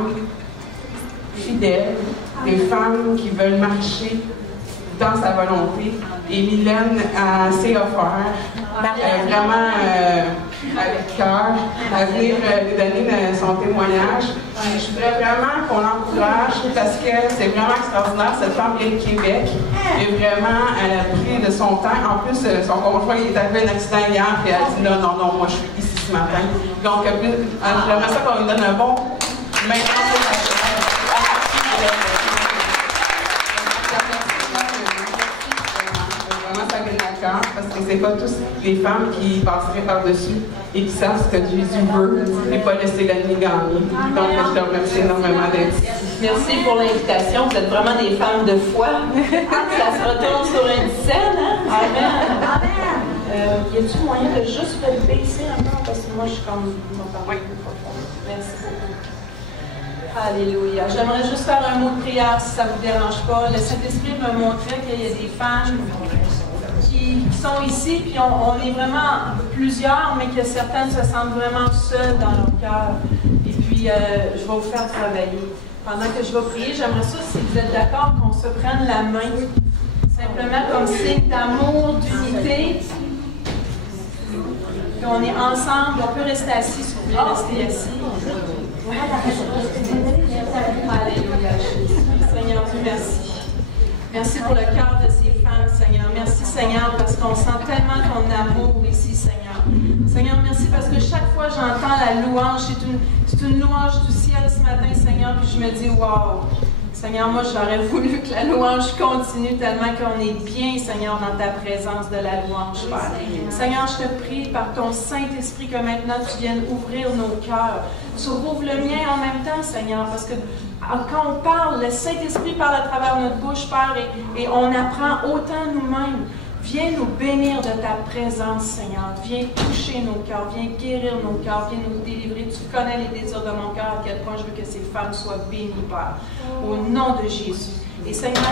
femmes fidèles, des femmes qui veulent marcher dans sa volonté. Et Mylène s'est offert vraiment avec cœur à venir donner son témoignage. Je voudrais vraiment qu'on l'encourage parce que c'est vraiment extraordinaire. Cette femme vient de Québec et vraiment, elle a pris de son temps. En plus, son conjoint il est arrivé un accident hier et elle a dit non, moi je suis ici ce matin. Donc, j'aimerais ça qu'on lui donne un bon parce que c'est pas tous les femmes qui passeraient par-dessus et qui savent ce que Jésus veut et pas laisser l'ennemi gagner. Donc, je te remercie énormément d'être ici. Merci pour l'invitation. Vous êtes vraiment des femmes de foi. Ça se retourne sur une scène, hein? Amen. Y a-t-il moyen de juste le baisser encore? Parce que moi, je suis comme... Merci beaucoup. Alléluia. J'aimerais juste faire un mot de prière si ça ne vous dérange pas. Le Saint-Esprit me montrait qu'il y a des femmes qui sont ici, puis on est vraiment plusieurs, mais que certaines se sentent vraiment seules dans leur cœur. Et puis, je vais vous faire travailler. Pendant que je vais prier, j'aimerais ça, si vous êtes d'accord, qu'on se prenne la main, simplement comme signe d'amour, d'unité. Puis on est ensemble, on peut rester assis si vous voulez rester assis. Alléluia, Jésus. Seigneur, merci. Merci pour le cœur de ces femmes, Seigneur. Merci, Seigneur, parce qu'on sent tellement ton amour ici, Seigneur. Seigneur, merci parce que chaque fois j'entends la louange, c'est une louange du ciel ce matin, Seigneur, puis je me dis, wow! Seigneur, moi, j'aurais voulu que la louange continue tellement qu'on est bien, Seigneur, dans ta présence de la louange, Père. Seigneur, je te prie par ton Saint-Esprit que maintenant tu viennes ouvrir nos cœurs. Tu rouvres le mien en même temps, Seigneur, parce que quand on parle, le Saint-Esprit parle à travers notre bouche, Père, et on apprend autant nous-mêmes. Viens nous bénir de ta présence, Seigneur. Viens toucher nos cœurs, viens guérir nos cœurs, viens nous délivrer. Tu connais les désirs de mon cœur, à quel point je veux que ces femmes soient bénies, Père. Au nom de Jésus. Et Seigneur,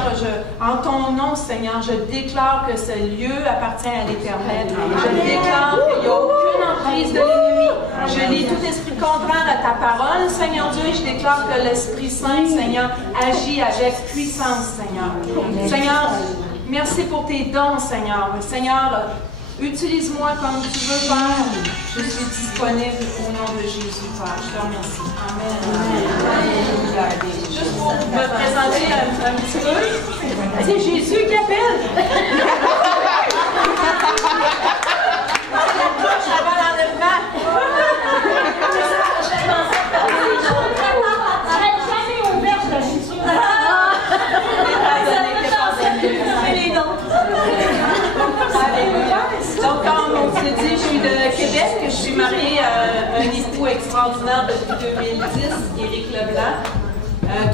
en ton nom, Seigneur, je déclare que ce lieu appartient à l'Éternel. Je déclare qu'il n'y a aucune emprise de l'ennemi. Je lis tout esprit contraire à ta parole, Seigneur Dieu, et je déclare que l'Esprit Saint, Seigneur, agit avec puissance, Seigneur. Seigneur, merci pour tes dons, Seigneur. Seigneur, utilise-moi comme tu veux, Père. Je suis disponible au nom de Jésus, Père. Je te remercie. Amen. Juste pour me présenter un petit peu, c'est Jésus qui appelle. La touche avant l'enlèvement. Jamais ouvert la chute. Donc, comme on vous a dit, je suis de Québec, je suis mariée à un époux extraordinaire depuis 2010, Éric Leblanc.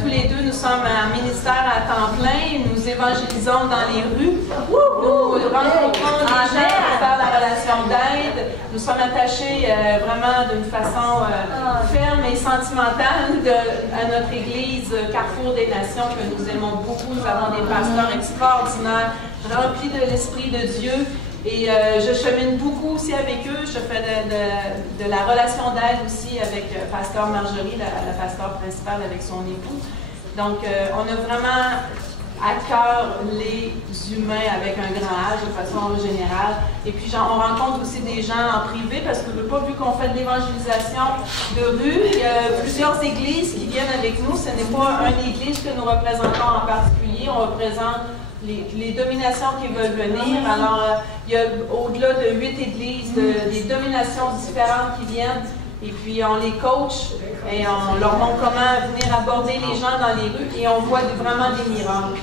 Tous les deux, nous sommes un ministère à temps plein, nous évangélisons dans les rues, nous rencontrons des gens pour faire la relation d'aide, nous sommes attachés vraiment d'une façon ferme et sentimentale à notre église Carrefour des Nations que nous aimons beaucoup. Nous avons des pasteurs extraordinaires, remplis de l'Esprit de Dieu. Et je chemine beaucoup aussi avec eux. Je fais de la relation d'aide aussi avec pasteur Marjorie, la pasteur principale avec son époux. Donc, on a vraiment à cœur les humains avec un grand H de façon générale. Et puis, on rencontre aussi des gens en privé parce que, pas vu qu'on fait de l'évangélisation de rue, il y a plusieurs églises qui viennent avec nous. Ce n'est pas une église que nous représentons en particulier. On représente les dominations qui veulent venir. Alors, il y a au-delà de 8 églises, des dominations différentes qui viennent. Et puis, on les coach et on leur montre comment venir aborder les gens dans les rues et on voit vraiment des miracles.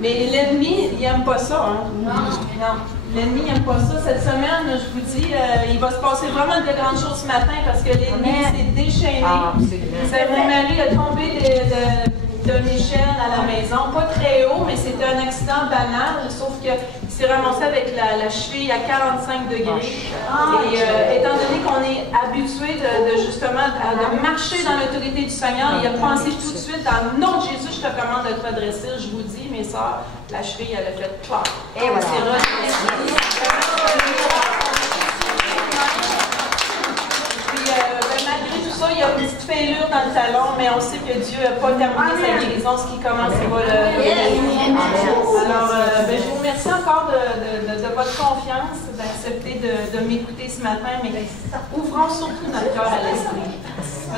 Mais l'ennemi, il n'aime pas ça. Hein? Non. L'ennemi n'aime pas ça. Cette semaine, je vous dis, il va se passer vraiment de grandes choses ce matin parce que l'ennemi s'est déchaîné. Mon mari a tombé d'un échelle à la maison, pas très haut, mais c'était un accident banal, sauf qu'il s'est ramassé avec la cheville à 45 degrés. Et étant donné qu'on est habitué justement de marcher dans l'autorité du Seigneur, il a pensé tout de suite, dans le nom de Jésus, je te commande de te redresser. Je vous dis, mes sœurs, la cheville, elle a fait clac. Et voilà. ça, il y a une petite fêlure dans le talon, mais on sait que Dieu n'a pas terminé sa guérison, ce qui commence, c'est pas le... Alors, je vous remercie encore de votre confiance, d'accepter de m'écouter ce matin, mais ouvrons surtout notre cœur à l'esprit.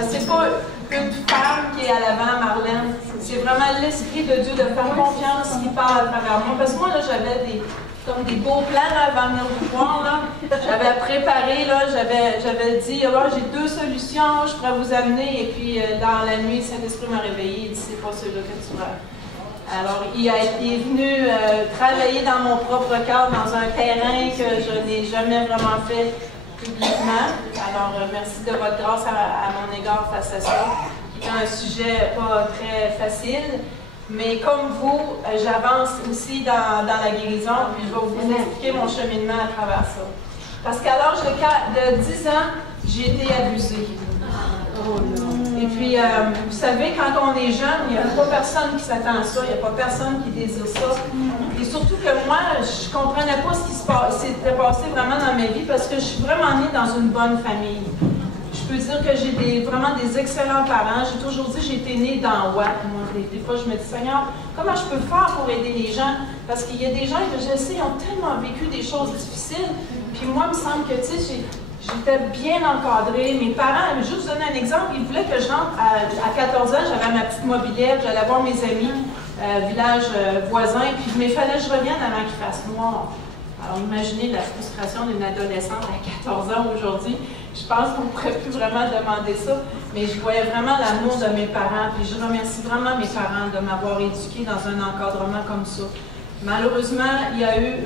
C'est pas une femme qui est à l'avant, Marlène, c'est vraiment l'Esprit de Dieu de faire confiance qui parle à travers moi. Parce que moi, là, j'avais des beaux plans là, avant de venir vous voir. J'avais préparé, j'avais dit, oh, j'ai 2 solutions, je pourrais vous amener. Et puis, dans la nuit, Saint-Esprit m'a réveillé, il dit, c'est pas celui-là que tu vas. Alors, il est venu travailler dans mon propre cœur, dans un terrain que je n'ai jamais vraiment fait publiquement. Alors, merci de votre grâce à mon égard face à ça. C'est un sujet pas très facile, mais comme vous, j'avance aussi dans la guérison, puis je vais vous expliquer mon cheminement à travers ça. Parce qu'à l'âge de 10 ans, j'ai été abusée. Et puis, vous savez, quand on est jeune, il n'y a pas personne qui s'attend à ça, il n'y a pas personne qui désire ça. Et surtout que moi, je ne comprenais pas ce qui s'était passé vraiment dans ma vie parce que je suis vraiment née dans une bonne famille. Je peux dire que j'ai vraiment des excellents parents. J'ai toujours dit que j'étais née dans Watt. Moi, des fois, je me dis, Seigneur, comment je peux faire pour aider les gens? Parce qu'il y a des gens que je sais, ils ont tellement vécu des choses difficiles. Puis moi, il me semble que, tu sais, j'étais bien encadrée. Mes parents, je vais juste donner un exemple, ils voulaient que je rentre à 14 ans, j'avais ma petite mobilette, j'allais voir mes amis, village voisin, puis il fallait que je revienne avant qu'il fasse noir. Alors imaginez la frustration d'une adolescente à 14 ans aujourd'hui. Je pense qu'on ne pourrait plus vraiment demander ça, mais je voyais vraiment l'amour de mes parents, puis je remercie vraiment mes parents de m'avoir éduquée dans un encadrement comme ça. Malheureusement, il y a eu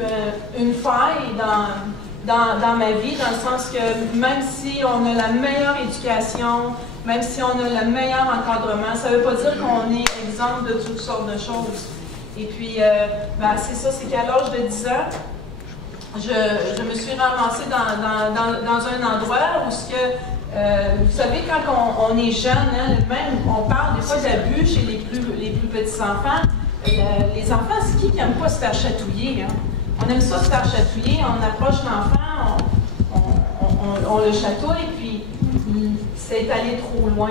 une faille dans ma vie, dans le sens que même si on a la meilleure éducation, même si on a le meilleur encadrement, ça ne veut pas dire qu'on est exempt de toutes sortes de choses. Et puis, c'est ça, c'est qu'à l'âge de 10 ans, je me suis ramassée dans un endroit où vous savez, quand on est jeune, hein, même on parle des fois d'abus chez les plus petits enfants. Les enfants, c'est qui n'aime pas se faire chatouiller? Hein? On aime ça se faire chatouiller, on approche l'enfant, on le chatouille, puis c'est allé trop loin.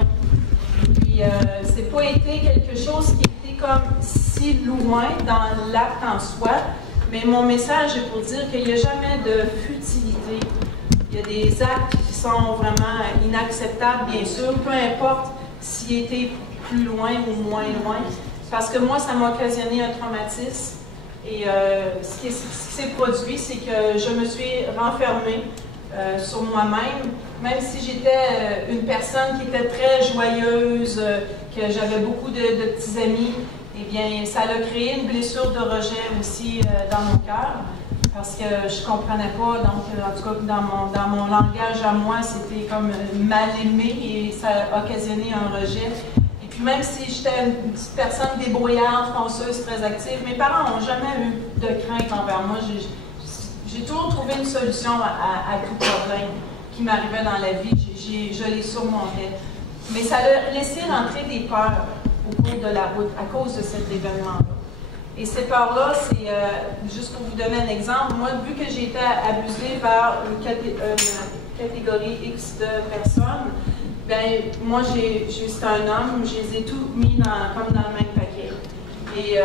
Puis c'est pas été quelque chose qui était comme si loin dans l'acte en soi, mais mon message est pour dire qu'il n'y a jamais de futilité. Il y a des actes qui sont vraiment inacceptables, bien sûr, peu importe s'il était plus loin ou moins loin, parce que moi, ça m'a occasionné un traumatisme. Et ce qui s'est produit, c'est que je me suis renfermée sur moi-même, même si j'étais une personne qui était très joyeuse, que j'avais beaucoup de petits amis, eh bien, ça a créé une blessure de rejet aussi dans mon cœur, parce que je ne comprenais pas, donc en tout cas dans mon langage à moi, c'était comme mal aimé et ça a occasionné un rejet. Même si j'étais une petite personne débrouillarde, fonceuse, très active, mes parents n'ont jamais eu de crainte envers moi. J'ai toujours trouvé une solution à tout problème qui m'arrivait dans la vie. Je les surmontais. Mais ça a laissé rentrer des peurs au cours de la route à cause de cet événement-là. Et ces peurs-là, c'est, juste pour vous donner un exemple, moi, vu que j'ai été abusée vers une catégorie X de personnes, bien, moi, c'est un homme, je les ai tous mis comme dans le même paquet. Et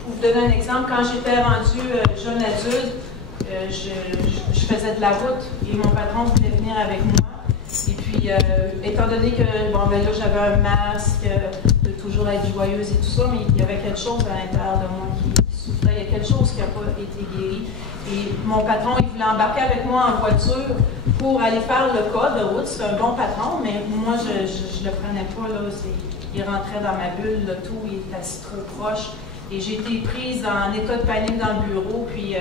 pour vous donner un exemple, quand j'étais rendue jeune adulte, je faisais de la route et mon patron voulait venir avec moi. Et puis, étant donné que, là, j'avais un masque, de toujours être joyeuse et tout ça, mais il y avait quelque chose à l'intérieur de moi qui souffrait, il y a quelque chose qui n'a pas été guéri. Et mon patron, il voulait embarquer avec moi en voiture pour aller faire le code de route. C'est un bon patron, mais moi, je ne le prenais pas. Là. Il rentrait dans ma bulle, le tout, il était assis trop proche. Et j'ai été prise en état de panique dans le bureau, puis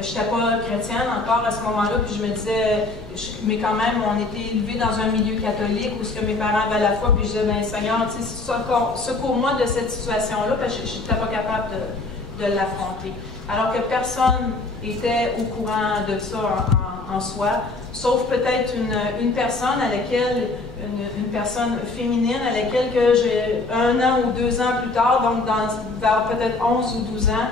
je n'étais pas chrétienne encore à ce moment-là, puis je me disais, mais quand même, on était élevés dans un milieu catholique où ce que mes parents avaient la foi, puis je disais, bien, Seigneur, secours-moi de cette situation-là, parce que je n'étais pas capable de l'affronter. Alors que personne n'était au courant de ça en soi, sauf peut-être une personne à laquelle, une personne féminine à laquelle que j'ai 1 an ou 2 ans plus tard, donc vers peut-être 11 ou 12 ans,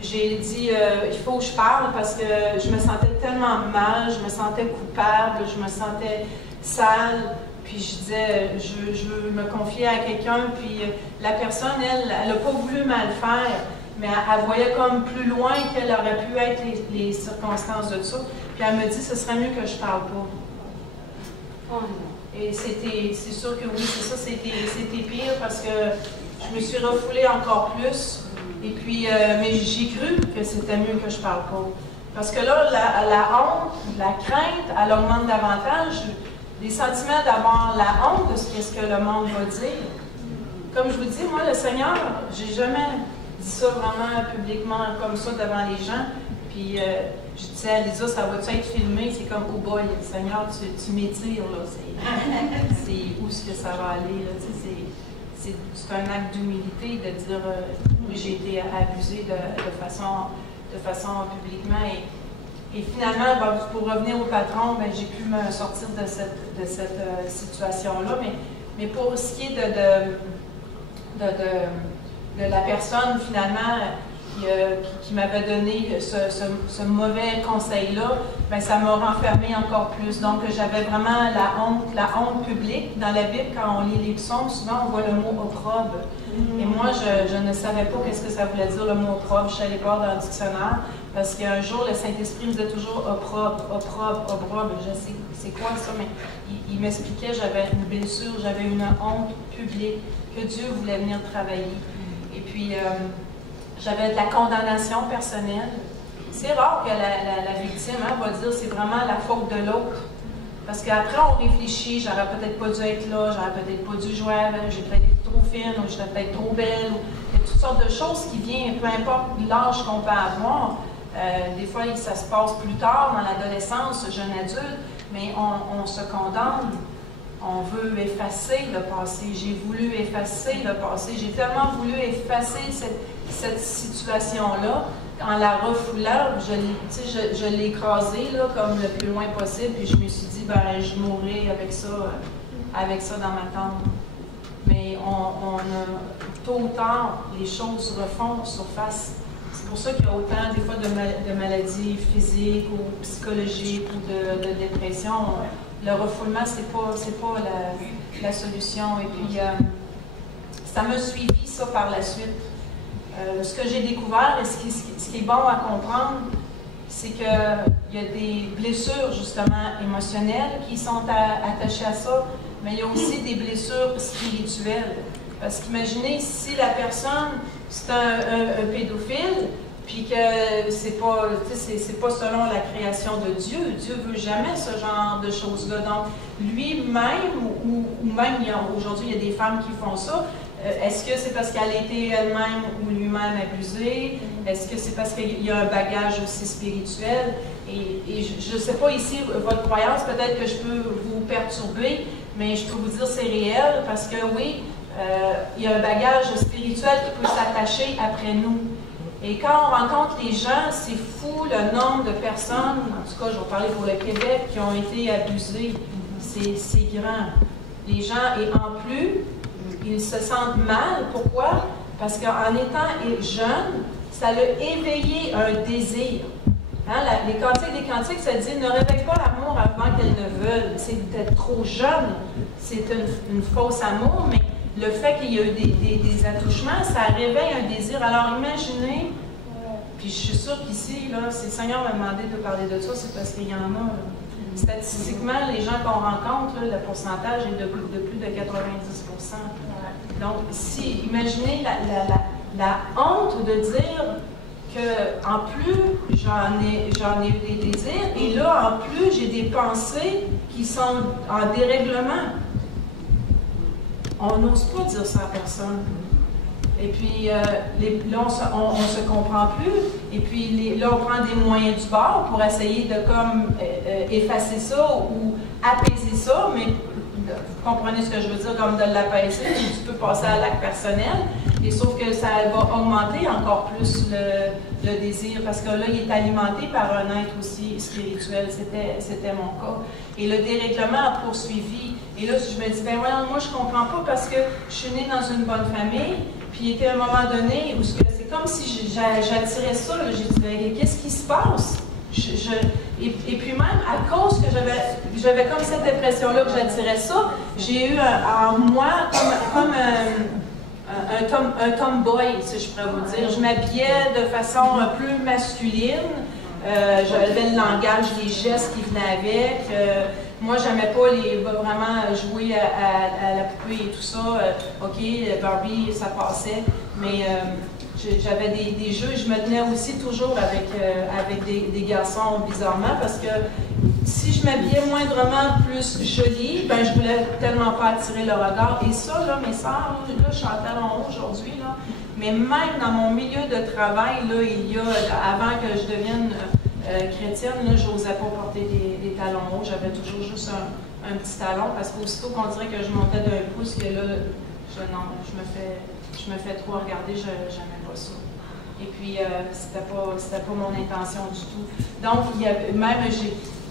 j'ai dit, il faut que je parle parce que je me sentais tellement mal, je me sentais coupable, je me sentais sale. Puis je disais, je veux me confier à quelqu'un, puis la personne, elle n'a pas voulu mal faire, mais elle voyait comme plus loin quelles auraient pu être les circonstances de ça. Puis elle me dit, ce serait mieux que je parle pas. Oh non. Et c'est sûr que oui, c'est ça, c'était pire parce que je me suis refoulée encore plus. Et puis, mais j'ai cru que c'était mieux que je parle pas. Parce que là, la honte, la crainte, elle augmente davantage. Les sentiments d'avoir la honte de ce que le monde va dire. Comme je vous dis, moi, le Seigneur, j'ai jamais dit ça vraiment publiquement comme ça devant les gens. Puis je disais à Lisa, ça va-tu être filmé? C'est comme, oh boy, Seigneur, tu m'étires, là. C'est où est-ce que ça va aller, là? C'est un acte d'humilité de dire, oui, j'ai été abusée de façon publiquement. Et finalement, pour revenir au patron, j'ai pu me sortir de cette situation-là. Mais pour ce qui est de la personne, finalement, qui m'avait donné ce mauvais conseil-là, ça m'a renfermé encore plus. Donc, j'avais vraiment la honte publique. Dans la Bible, quand on lit les psaumes, souvent on voit le mot opprobre. Et moi, je ne savais pas qu'est-ce que ça voulait dire le mot opprobre. Je suis allée voir dans le dictionnaire, parce qu'un jour, le Saint-Esprit me disait toujours opprobre. Je sais c'est quoi ça, mais il m'expliquait, j'avais une blessure, j'avais une honte publique, que Dieu voulait venir travailler. Et puis, j'avais de la condamnation personnelle. C'est rare que la victime va dire c'est vraiment la faute de l'autre. Parce qu'après, on réfléchit, j'aurais peut-être pas dû être là, j'aurais peut-être pas dû jouer avec, j'ai peut-être été trop fine, ou j'étais peut-être trop belle, ou il y a toutes sortes de choses qui viennent, peu importe l'âge qu'on peut avoir. Des fois, ça se passe plus tard, dans l'adolescence, jeune adulte, mais on se condamne. On veut effacer le passé. J'ai voulu effacer le passé. J'ai tellement voulu effacer cette situation-là. En la refoulant, je l'ai écrasée là, comme le plus loin possible. Puis je me suis dit, je mourrai avec ça dans ma tombe. Mais tôt ou tard, les choses refont surface. C'est pour ça qu'il y a autant, des fois, de maladies physiques ou psychologiques ou de dépression. Le refoulement, c'est pas la solution. Et puis, ça m'a suivi, ça, par la suite. Ce que j'ai découvert et ce qui est bon à comprendre, c'est qu'il y a des blessures, justement, émotionnelles qui sont attachées à ça, mais il y a aussi des blessures spirituelles. Parce qu'imaginez, si la personne, c'est un pédophile, puis que c'est pas selon la création de Dieu. Dieu veut jamais ce genre de choses-là. Donc, lui-même, ou même, aujourd'hui, il y a des femmes qui font ça. Est-ce que c'est parce qu'elle a été elle-même ou lui-même abusée? Est-ce que c'est parce qu'il y a un bagage aussi spirituel? Et je ne sais pas ici, votre croyance, peut-être que je peux vous perturber, mais je peux vous dire c'est réel, parce que oui, il y a un bagage spirituel qui peut s'attacher après nous. Et quand on rencontre les gens, c'est fou le nombre de personnes, en tout cas je vais parler pour le Québec, qui ont été abusées. C'est grand. Les gens, et en plus, ils se sentent mal. Pourquoi? Parce qu'en étant jeune, ça a éveillé un désir. Hein, les Cantiques des Cantiques, ça dit « Ne réveille pas l'amour avant qu'elle ne veuille ». C'est d'être trop jeune. C'est une fausse amour, mais le fait qu'il y a eu des attouchements, ça réveille un désir. Alors imaginez, puis je suis sûre qu'ici, si le Seigneur m'a demandé de parler de ça, c'est parce qu'il y en a. Statistiquement, les gens qu'on rencontre, le pourcentage est de plus de 90%. Donc, imaginez la honte de dire que, en plus, j'en ai eu des désirs, et là, en plus, j'ai des pensées qui sont en dérèglement. On n'ose pas dire ça à personne. Et puis, là, on se comprend plus. Et puis, là, on prend des moyens du bord pour essayer de effacer ça ou apaiser ça. Mais vous comprenez ce que je veux dire, comme de l'apaiser. Tu peux passer à l'acte personnel. Et sauf que ça va augmenter encore plus le désir. Parce que là, il est alimenté par un être aussi spirituel. C'était mon cas. Et le dérèglement a poursuivi. Et là, je me dis, voyons, moi, je comprends pas parce que je suis née dans une bonne famille. Puis, il était à un moment donné où c'est comme si j'attirais ça. J'ai dit, qu'est-ce qui se passe? Et puis même, à cause que j'avais comme cette impression-là que j'attirais ça, j'ai eu en moi comme un tomboy, si je pourrais vous dire. Je m'habillais de façon plus masculine. J'avais le langage, les gestes qui venaient avec. Moi, j'aimais pas vraiment jouer à la poupée et tout ça. OK, Barbie, ça passait. Mais j'avais des jeux et je me tenais aussi toujours avec des garçons, bizarrement, parce que si je m'habillais moindrement plus jolie, ben je voulais tellement pas attirer le regard. Et ça, là, mes sœurs, là, je suis en talons hauts aujourd'hui, là. Mais même dans mon milieu de travail, là, avant que je devienne chrétienne, je n'osais pas porter des talons hauts. J'avais toujours juste un petit talon, parce qu'aussitôt qu'on dirait que je montais d'un pouce, que là, je me fais trop regarder, je n'aimais pas ça. Et puis, c'était pas mon intention du tout. Donc,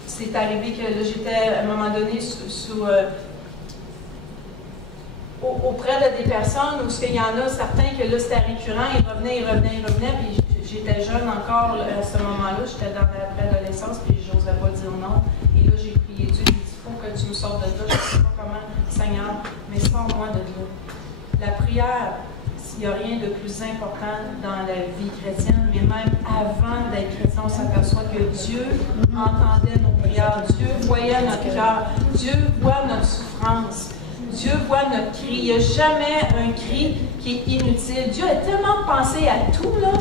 c'est arrivé que là, j'étais, à un moment donné, auprès de des personnes où il y en a certains que là, c'était récurrent, ils revenaient, puis j'étais jeune encore là, à ce moment-là, j'étais dans la préadolescence, puis j'osais pas dire non. Et là, j'ai prié Dieu, il dit, il faut que tu me sortes de là, je ne sais pas comment, Seigneur, mais sors-moi de là. La prière, il n'y a rien de plus important dans la vie chrétienne, mais même avant d'être chrétien, on s'aperçoit que Dieu entendait nos prières, Dieu voyait notre cœur, Dieu voit notre souffrance, Dieu voit notre cri. Il n'y a jamais un cri qui est inutile. Dieu a tellement pensé à tout, là.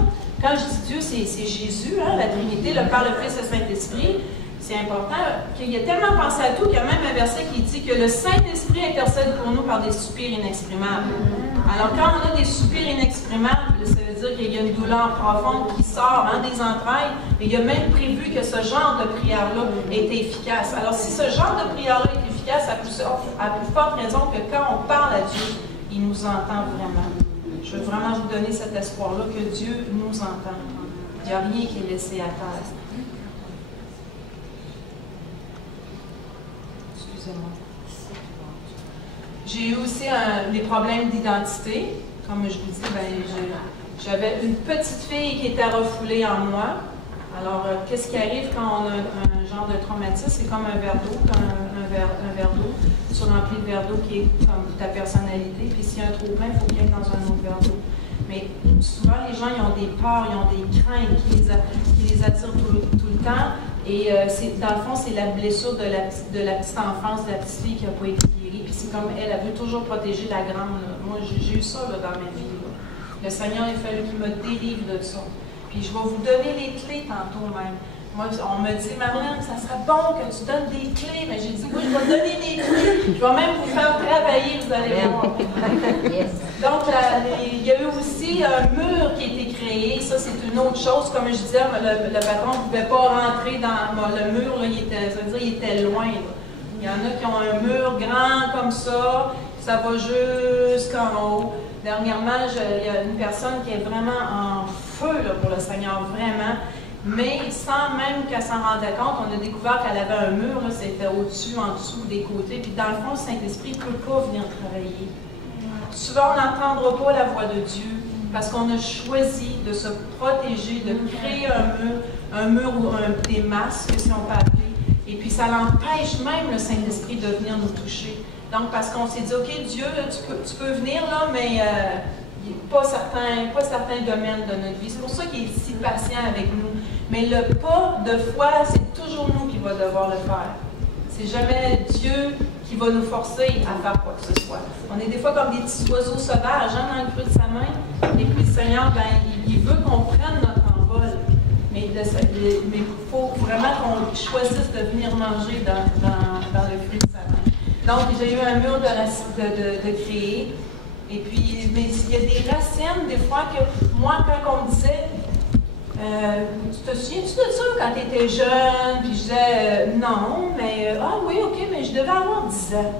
Quand je dis Dieu, c'est Jésus, hein, la Trinité, le Père, le Fils et le Saint-Esprit. C'est important qu'il a tellement pensé à tout qu'il y a même un verset qui dit que le Saint-Esprit intercède pour nous par des soupirs inexprimables. Alors, quand on a des soupirs inexprimables, ça veut dire qu'il y a une douleur profonde qui sort des entrailles, et il a même prévu que ce genre de prière-là est efficace. Alors, si ce genre de prière-là est efficace, à plus forte raison que quand on parle à Dieu, il nous entend vraiment. Je veux vraiment vous donner cet espoir-là que Dieu nous entend. Il n'y a rien qui est laissé à terre. Excusez-moi. J'ai eu aussi des problèmes d'identité. Comme je vous dis, j'avais une petite fille qui était refoulée en moi. Alors, qu'est-ce qui arrive quand on a un genre de traumatisme? C'est comme un verre d'eau, un verre d'eau. Tu remplis le verre d'eau qui est comme ta personnalité. Puis s'il y a un trop plein, il faut qu'il y ait dans un autre verre d'eau. Mais souvent, les gens, ils ont des peurs, ils ont des craintes qui les attirent tout le temps. Et dans le fond, c'est la blessure de la petite enfance, de la petite fille qui n'a pas été guérie. Puis c'est comme elle veut toujours protéger la grande. Là. Moi, j'ai eu ça là, dans ma vie. Là. Le Seigneur, il a fallu qu'il me délivre de ça. Puis je vais vous donner les clés tantôt même. Moi, on me dit, Marlène, ça serait bon que tu donnes des clés. Mais j'ai dit, oui, je vais donner des clés. Je vais même vous faire travailler, vous allez voir. Donc, il y a eu aussi un mur qui a été créé. Ça, c'est une autre chose. Comme je disais, le patron ne pouvait pas rentrer dans le mur. Là, ça veut dire qu'il était loin. Là. Il y en a qui ont un mur grand comme ça. Ça va jusqu'en haut. Dernièrement, il y a une personne qui est vraiment en feu là, pour le Seigneur, vraiment. Mais sans même qu'elle s'en rendait compte, on a découvert qu'elle avait un mur, c'était au-dessus, en dessous, des côtés. Puis dans le fond, le Saint-Esprit ne peut pas venir travailler. Souvent, on n'entendra pas la voix de Dieu parce qu'on a choisi de se protéger, de créer un mur ou des masques, si on peut appeler. Et puis ça l'empêche même le Saint-Esprit de venir nous toucher. Donc, parce qu'on s'est dit, OK, Dieu, là, tu peux venir là, mais pas certains domaines de notre vie. C'est pour ça qu'il est si patient avec nous. Mais le pas de foi, c'est toujours nous qui va devoir le faire. C'est jamais Dieu qui va nous forcer à faire quoi que ce soit. On est des fois comme des petits oiseaux sauvages dans le creux de sa main. Et puis le Seigneur, il veut qu'on prenne notre envol. Mais il faut vraiment qu'on choisisse de venir manger dans le fruit de sa main. Donc, j'ai eu un mur de créer. Et puis, mais il y a des racines, des fois, que moi, quand on me disait, tu te souviens-tu de ça quand tu étais jeune? Puis je disais, non, mais, ah oui, OK, mais je devais avoir 10 ans.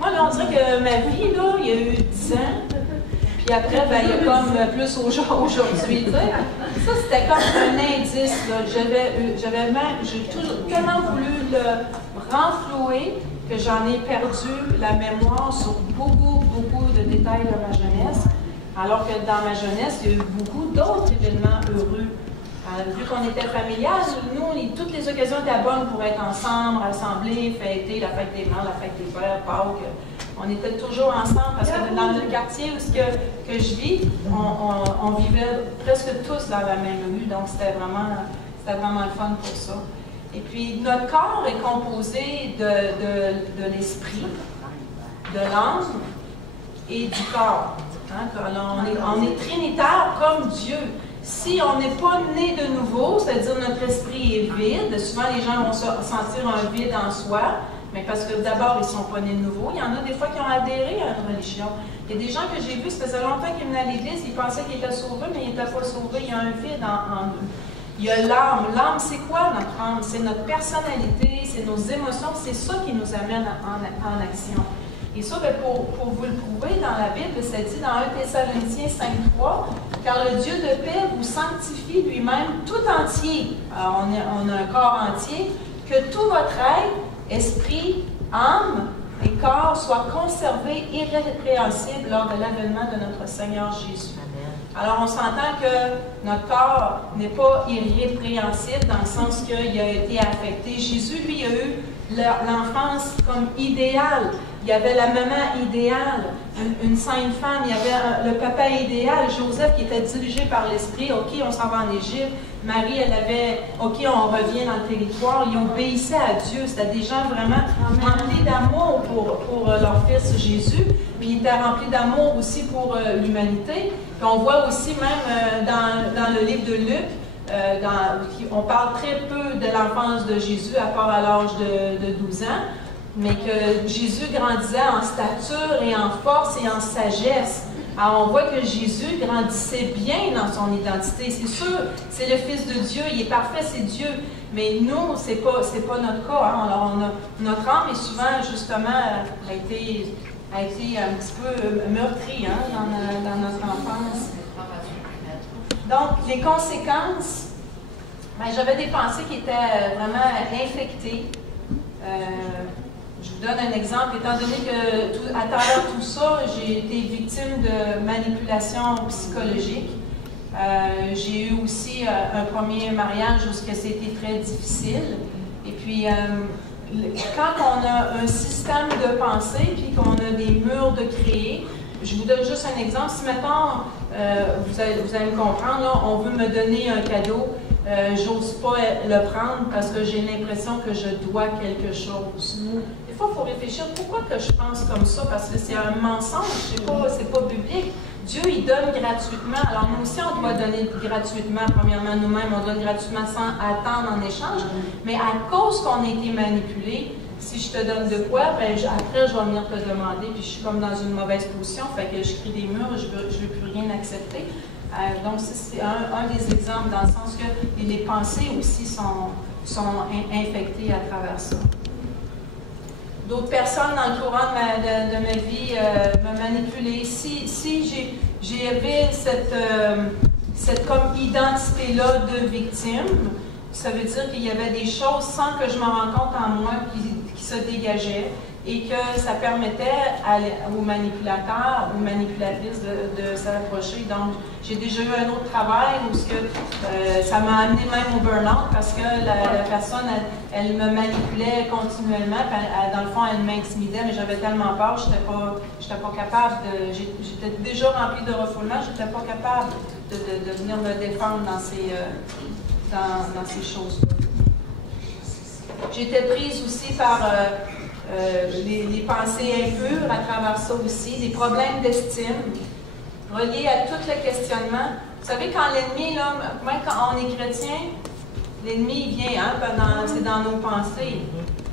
Moi, là, on dirait que ma vie, là, il y a eu 10 ans. Puis après, il y a comme plus aujourd'hui, tu sais. Ça, c'était comme un indice, là. J'ai toujours tellement voulu le renflouer que j'en ai perdu la mémoire sur beaucoup de détails de ma jeunesse, alors que dans ma jeunesse, il y a eu beaucoup d'autres événements heureux. Vu qu'on était familial, nous, toutes les occasions étaient bonnes pour être ensemble, rassembler, fêter la fête des mères, la fête des pères, Pâques. On était toujours ensemble parce que dans le quartier où que je vis, on vivait presque tous dans la même rue, donc c'était vraiment le fun pour ça. Et puis, notre corps est composé de l'esprit, de l'âme et du corps. Hein? Alors, on est trinitaire comme Dieu. Si on n'est pas né de nouveau, c'est-à-dire notre esprit est vide, souvent les gens vont sentir un vide en soi, mais parce que d'abord, ils ne sont pas nés de nouveau. Il y en a des fois qui ont adhéré à une religion. Il y a des gens que j'ai vus, ça faisait longtemps qu'ils venaient à l'église, ils pensaient qu'ils étaient sauvés, mais ils n'étaient pas sauvés. Il y a un vide en eux. Il y a l'âme. L'âme, c'est quoi notre âme? C'est notre personnalité, c'est nos émotions, c'est ça qui nous amène en action. Et ça, pour vous le prouver, dans la Bible, ça dit dans 1 Thessaloniciens 5,3, « Car le Dieu de paix vous sanctifie lui-même tout entier. » Alors, on a un corps entier. « Que tout votre être, esprit, âme et corps soient conservés irrépréhensibles lors de l'avènement de notre Seigneur Jésus. » Alors, on s'entend que notre corps n'est pas irrépréhensible dans le sens qu'il a été affecté. Jésus, lui, a eu l'enfance comme idéal. Il y avait la maman idéale, une sainte femme, il y avait le papa idéal, Joseph qui était dirigé par l'Esprit. OK, on s'en va en Égypte. Marie, elle avait, OK, on revient dans le territoire. Ils obéissaient à Dieu. C'était des gens vraiment remplis d'amour pour leur fils Jésus. Puis ils étaient remplis d'amour aussi pour l'humanité. Puis on voit aussi même dans le livre de Luc, on parle très peu de l'enfance de Jésus, à part à l'âge de 12 ans. Mais que Jésus grandissait en stature et en force et en sagesse. Alors on voit que Jésus grandissait bien dans son identité. C'est sûr, c'est le Fils de Dieu, il est parfait, c'est Dieu. Mais nous, c'est pas notre cas. Hein? Alors notre âme est souvent, justement, a été un petit peu meurtrie dans notre enfance. Donc, les conséquences, j'avais des pensées qui étaient vraiment infectées. Je vous donne un exemple. Étant donné que, à travers tout ça, j'ai été victime de manipulation psychologique. J'ai eu aussi un premier mariage où c'était très difficile. Et puis, quand on a un système de pensée, puis qu'on a des murs de créer, je vous donne juste un exemple. Si maintenant, vous allez me comprendre, là, on veut me donner un cadeau, j'ose pas le prendre parce que j'ai l'impression que je dois quelque chose. Des fois, il faut réfléchir, pourquoi que je pense comme ça? Parce que c'est un mensonge, c'est pas biblique. Dieu, il donne gratuitement. Alors, nous aussi, on doit donner gratuitement, premièrement, nous-mêmes, on donne gratuitement sans attendre en échange. Mais à cause qu'on a été manipulé, si je te donne de quoi, après, je vais venir te demander, puis je suis comme dans une mauvaise position, fait que je crée des murs, je veux plus rien accepter. Donc, c'est un des exemples, dans le sens que les pensées aussi sont infectées à travers ça. D'autres personnes dans le courant de ma vie me manipulaient. Si j'avais cette comme identité-là de victime, ça veut dire qu'il y avait des choses sans que je m'en rende compte en moi qui se dégageaient et que ça permettait aux manipulateurs, aux manipulatrices de s'approcher. Donc, j'ai déjà eu un autre travail où ça m'a amené même au burn-out parce que la personne, elle me manipulait continuellement. Dans le fond, elle m'intimidait, mais j'avais tellement peur, j'étais pas capable j'étais déjà remplie de refoulement, j'étais pas capable de venir me défendre dans ces choses-là. J'étais prise aussi par les pensées impures à travers ça aussi, des problèmes d'estime reliés à tout le questionnement. Vous savez, quand l'ennemi, là, même quand on est chrétien, l'ennemi vient, c'est dans nos pensées.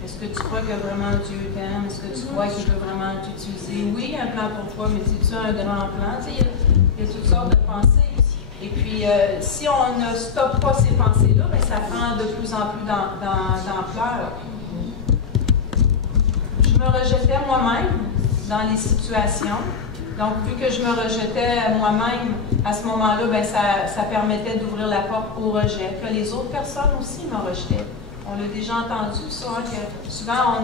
Est-ce que tu crois que vraiment Dieu t'aime? Est-ce que tu crois qu'il veut vraiment t'utiliser? Oui, un plan pour toi, mais c'est-tu un grand plan? Il y a toutes sortes de pensées. Et puis, si on ne stoppe pas ces pensées-là, ça prend de plus en plus d'ampleur. Je me rejetais moi-même dans les situations. Donc, vu que je me rejetais moi-même, à ce moment-là, ça permettait d'ouvrir la porte au rejet. Que les autres personnes aussi me rejetaient. On l'a déjà entendu, ça, que souvent,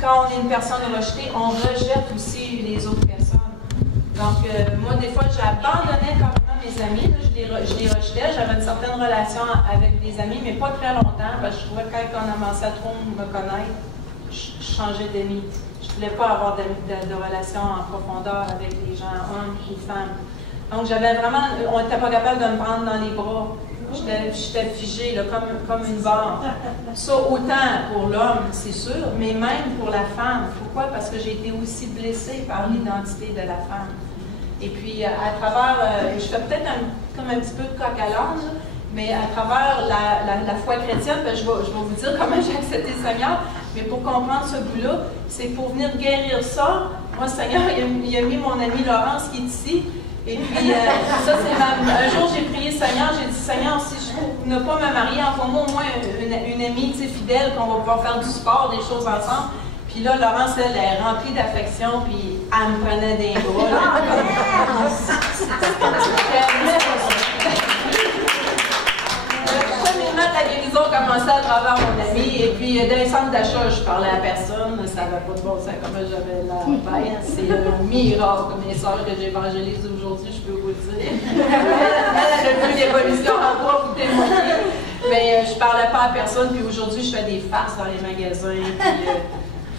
quand on est une personne rejetée, on rejette aussi les autres personnes. Donc, moi, des fois, j'abandonnais carrément mes amis, là, je les rejetais. J'avais une certaine relation avec des amis, mais pas très longtemps, parce que je trouvais que quand on commençait à trop me connaître, je changeais d'amis. Je ne voulais pas avoir de relation en profondeur avec les gens, hommes ou femmes. Donc, j'avais vraiment, on n'était pas capable de me prendre dans les bras. J'étais figée, là, comme une barre. Ça, autant pour l'homme, c'est sûr, mais même pour la femme. Pourquoi? Parce que j'ai été aussi blessée par l'identité de la femme. Et puis, à travers, je fais peut-être comme un petit peu de coq à l'âne, mais à travers la foi chrétienne, ben, je vais vous dire comment j'ai accepté le Seigneur, mais pour comprendre ce bout-là, c'est pour venir guérir ça. Moi, le Seigneur, il a mis mon ami Laurence qui est ici. Et puis, ça, c'est un jour, j'ai prié le Seigneur, j'ai dit, Seigneur, si je ne pas me marier, envoie-moi au moins une amie fidèle, qu'on va pouvoir faire du sport, des choses ensemble. Puis là, Laurence, elle est remplie d'affection, puis elle me prenait des bras. La guérison commençait à travers mon ami, et puis dans les centres d'achat, je parlais à personne, ça n'avait pas de bon sens comment j'avais la bête. C'est un miracle, mes soeurs, que j'évangélise aujourd'hui, je peux vous le dire. Elle a vu l'évolution en moi, vous témoigner. Mais je parlais pas à personne, puis aujourd'hui, je fais des farces dans les magasins.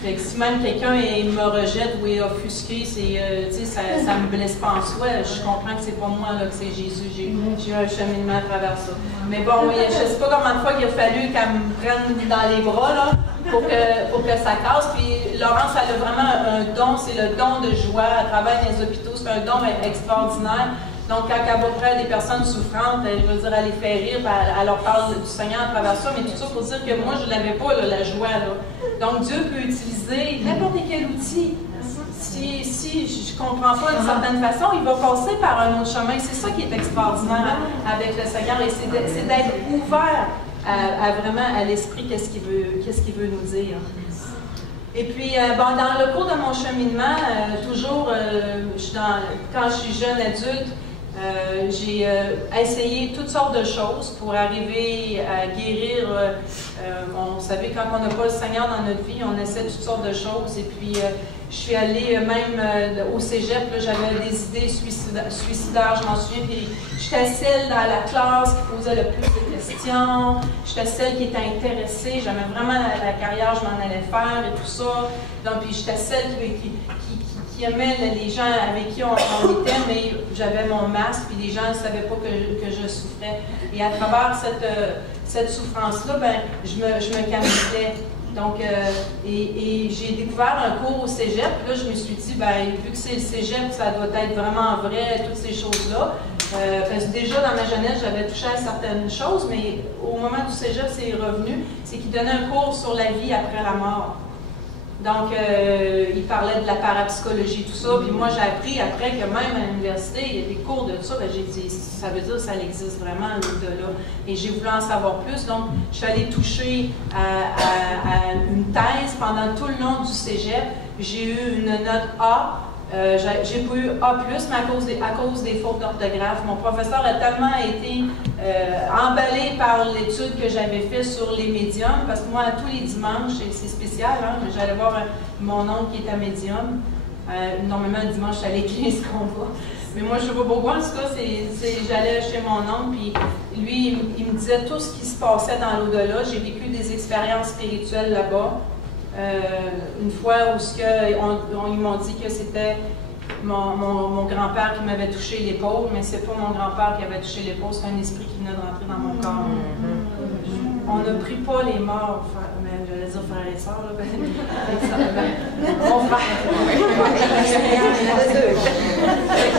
Fait que si même quelqu'un me rejette ou est offusqué, ça me blesse pas en soi. Je comprends que c'est pas moi, là, que c'est Jésus. J'ai eu un cheminement à travers ça. Mais bon, je sais pas combien de fois qu'il a fallu qu'elle me prenne dans les bras là, pour que ça casse. Puis Laurence, elle a vraiment un don, c'est le don de joie à travers les hôpitaux. C'est un don extraordinaire. Donc, quand elle va près des personnes souffrantes, je veux dire, elle les fait rire, elle leur parle du Seigneur à travers ça, mais tout ça pour dire que moi, je n'avais pas là, la joie. Là. Donc, Dieu peut utiliser n'importe quel outil. Si je ne comprends pas d'une certaine façon, il va passer par un autre chemin. C'est ça qui est extraordinaire avec le Seigneur, et c'est d'être ouvert vraiment à l'Esprit, qu'est-ce qu'il veut nous dire. Et puis, dans le cours de mon cheminement, toujours, quand je suis jeune adulte, j'ai essayé toutes sortes de choses pour arriver à guérir. On savait quand on n'a pas le Seigneur dans notre vie, on essaie toutes sortes de choses. Et puis, je suis allée même au cégep, j'avais des idées suicidaires, je m'en souviens. Puis, j'étais celle dans la classe qui posait le plus de questions. J'étais celle qui était intéressée. J'aimais vraiment la carrière, je m'en allais faire et tout ça. Donc, puis, j'étais celle qui aimait les gens avec qui on était, mais j'avais mon masque, puis les gens ne savaient pas que je souffrais. Et à travers cette souffrance-là, ben, je me camouflais. Donc, et j'ai découvert un cours au cégep, puis là, je me suis dit, ben, vu que c'est le cégep, ça doit être vraiment vrai, toutes ces choses-là. Parce que déjà, dans ma jeunesse, j'avais touché à certaines choses, mais au moment du cégep, c'est revenu, c'est qu'il donnait un cours sur la vie après la mort. Donc, il parlait de la parapsychologie, tout ça. Puis moi, j'ai appris après que même à l'université, il y a des cours de ça. Ben, j'ai dit, ça veut dire que ça existe vraiment, l'au-delà. Et j'ai voulu en savoir plus. Donc, je suis allée toucher à une thèse pendant tout le long du cégep. J'ai eu une note A. J'ai pas eu A+, mais à cause des fautes d'orthographe. Mon professeur a tellement été emballé par l'étude que j'avais faite sur les médiums, parce que moi, tous les dimanches, c'est spécial, hein, j'allais voir mon oncle qui est à médium. Normalement, le dimanche, c'est à l'église qu'on va. Mais moi, je ne sais pas pourquoi, en tout cas, j'allais chez mon oncle, puis lui, il me disait tout ce qui se passait dans l'au-delà. J'ai vécu des expériences spirituelles là-bas. Une fois où ils m'ont dit que c'était mon grand-père qui m'avait touché l'épaule, mais c'est pas mon grand-père qui avait touché l'épaule, c'est un esprit qui venait de rentrer dans mon corps. On ne prie pas les morts, mais j'allais dire frères et sœurs, là, mon frère.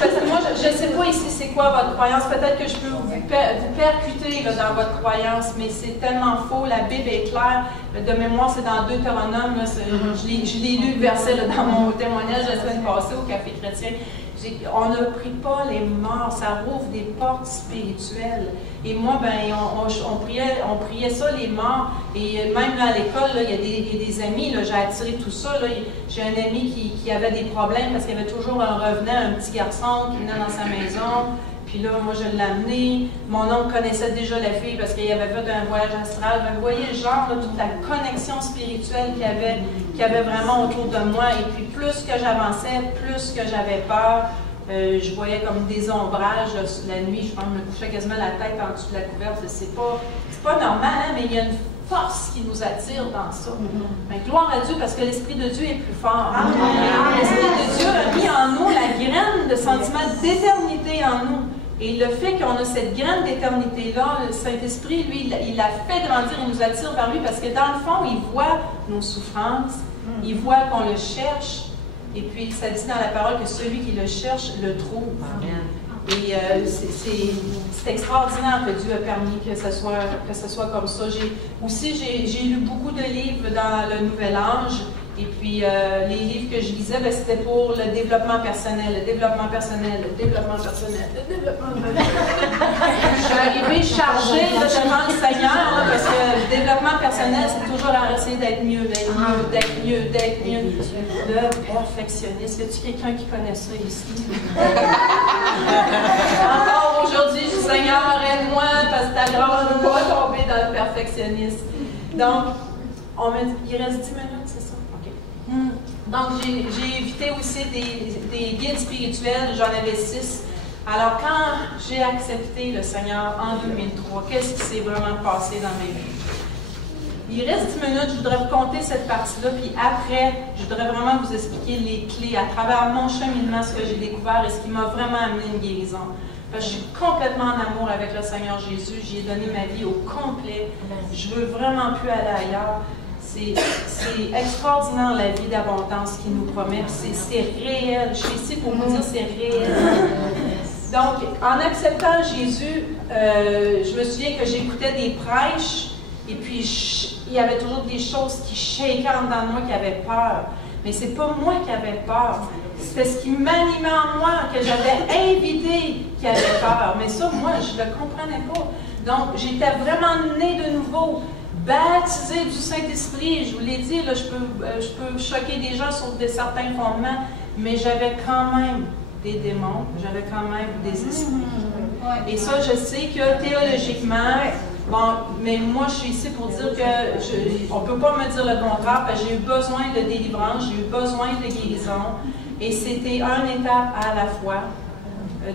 Parce que moi, je ne sais pas ici c'est quoi votre croyance, peut-être que je peux vous percuter là, dans votre croyance, mais c'est tellement faux, la Bible est claire, de mémoire c'est dans Deutéronome, là, je l'ai lu le verset là, dans mon témoignage la semaine passée au Café Chrétien. On ne prie pas les morts, ça rouvre des portes spirituelles. Et moi, ben, on priait ça, les morts. Et même là, à l'école, il y a des amis, j'ai attiré tout ça. J'ai un ami qui avait des problèmes parce qu'il y avait toujours un revenant, un petit garçon qui venait dans sa maison. Puis là, moi, je l'ai amené. Mon oncle connaissait déjà la fille parce qu'il avait fait un voyage astral. Ben, vous voyez, genre, là, toute la connexion spirituelle qu'il y avait vraiment autour de moi. Et puis, plus que j'avançais, plus que j'avais peur, Je voyais comme des ombrages la nuit, je me couchais quasiment la tête en dessous de la couverte. C'est pas normal, hein, mais il y a une force qui nous attire dans ça. Mais gloire à Dieu, parce que l'Esprit de Dieu est plus fort. L'Esprit de Dieu a mis en nous la graine de sentiment d'éternité en nous. Et le fait qu'on a cette graine d'éternité-là, le Saint-Esprit, lui, il la fait grandir, il nous attire vers lui, parce que dans le fond, il voit nos souffrances, il voit qu'on le cherche, et puis ça dit dans la parole que celui qui le cherche, le trouve. Amen. Et c'est extraordinaire que Dieu a permis que ça soit comme ça. J'ai lu beaucoup de livres dans le Nouvel Âge. Et puis, les livres que je lisais, c'était pour le développement personnel, le développement personnel, le développement personnel, le développement personnel. Je suis arrivée chargée devant le Seigneur, là, parce que le développement personnel, c'est toujours à essayer d'être mieux, d'être mieux, d'être mieux, d'être mieux. Le perfectionniste, y a-t-il quelqu'un qui connaît ça ici? Encore aujourd'hui, je dis, Seigneur, aide-moi, parce que ta grâce ne veut pas tomber dans le perfectionnisme. Donc, il reste 10 minutes, c'est ça? Donc, j'ai évité aussi des guides spirituels, j'en avais 6. Alors, quand j'ai accepté le Seigneur en 2003, qu'est-ce qui s'est vraiment passé dans ma vie? Il reste 10 minutes, je voudrais vous conter cette partie-là, puis après, je voudrais vraiment vous expliquer les clés à travers mon cheminement, ce que j'ai découvert et ce qui m'a vraiment amené une guérison. Parce que je suis complètement en amour avec le Seigneur Jésus, j'y ai donné ma vie au complet, je veux vraiment plus aller ailleurs. C'est extraordinaire la vie d'abondance qu'il nous promet. C'est réel. Je suis ici pour vous dire c'est réel. Donc, en acceptant Jésus, je me souviens que j'écoutais des prêches et puis il y avait toujours des choses qui shakaient en dedans de moi qui avaient peur. Mais c'est pas moi qui avais peur. C'était ce qui m'animait en moi, que j'avais invité qui avait peur. Mais ça, moi, je ne le comprenais pas. Donc, j'étais vraiment née de nouveau. Baptisé du Saint-Esprit, je vous l'ai dit, là, je peux choquer des gens sur certains fondements, mais j'avais quand même des démons, j'avais quand même des esprits. Et ça, je sais que théologiquement, bon, mais moi, je suis ici pour dire que on ne peut pas me dire le contraire, parce que j'ai eu besoin de délivrance, j'ai eu besoin de guérison, et c'était une étape à la fois.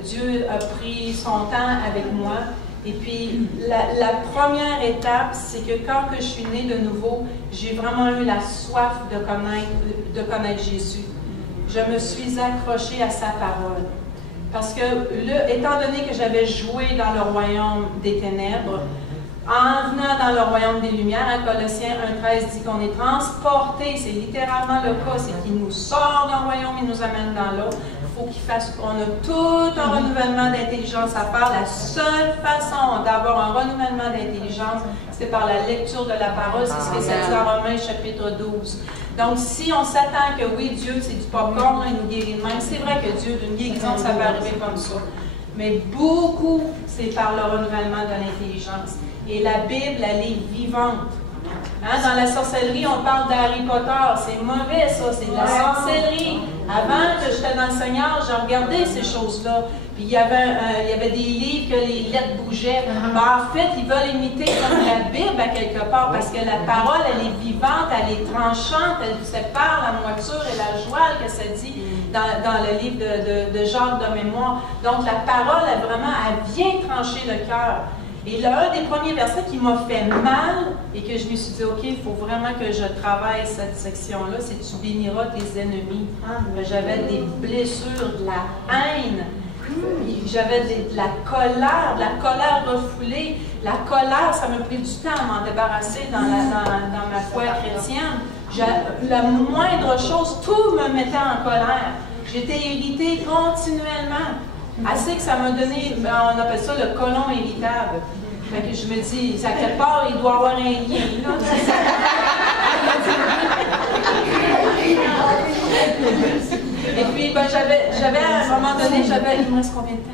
Dieu a pris son temps avec moi. Et puis, la première étape, c'est que quand que je suis née de nouveau, j'ai vraiment eu la soif de connaître Jésus. Je me suis accrochée à sa parole. Parce que, étant donné que j'avais joué dans le royaume des ténèbres, en venant dans le royaume des lumières, à Colossiens 1,13 dit qu'on est transporté, c'est littéralement le cas, c'est qu'il nous sort d'un royaume et nous amène dans l'autre. Il faut qu'on a tout un renouvellement d'intelligence à faire. La seule façon d'avoir un renouvellement d'intelligence, c'est par la lecture de la parole. C'est ce que ça dit en Romains chapitre 12. Donc, si on s'attend que oui, Dieu, c'est du popcorn, il nous guérit de même, c'est vrai que Dieu, d'une guérison, ça peut arriver comme ça. Mais beaucoup, c'est par le renouvellement de l'intelligence. Et la Bible, elle est vivante. Hein, dans la sorcellerie, on parle d'Harry Potter. C'est mauvais, ça. C'est de la sorcellerie. Avant que j'étais dans le Seigneur, j'ai regardé ces choses-là. Puis il y avait des livres que les lettres bougeaient. Ben, en fait, ils veulent imiter comme la Bible à quelque part, parce que la parole, elle est vivante, elle est tranchante, elle sépare la moiture et la joie, que ça dit dans le livre de Jacques de mémoire. Donc la parole, elle vient trancher le cœur. Et l'un des premiers versets qui m'a fait mal et que je me suis dit, OK, il faut vraiment que je travaille cette section-là, c'est « Tu béniras tes ennemis ». J'avais des blessures, de la haine, j'avais de la colère refoulée. La colère, ça m'a pris du temps à m'en débarrasser dans ma foi chrétienne. La moindre chose, tout me mettait en colère. J'étais irritée continuellement. Assez que ça m'a donné, on appelle ça le côlon irritable. Fait que je me dis, à quelque part, il doit avoir un lien, là. Et puis, ben, j'avais à un moment donné, il me reste combien de temps?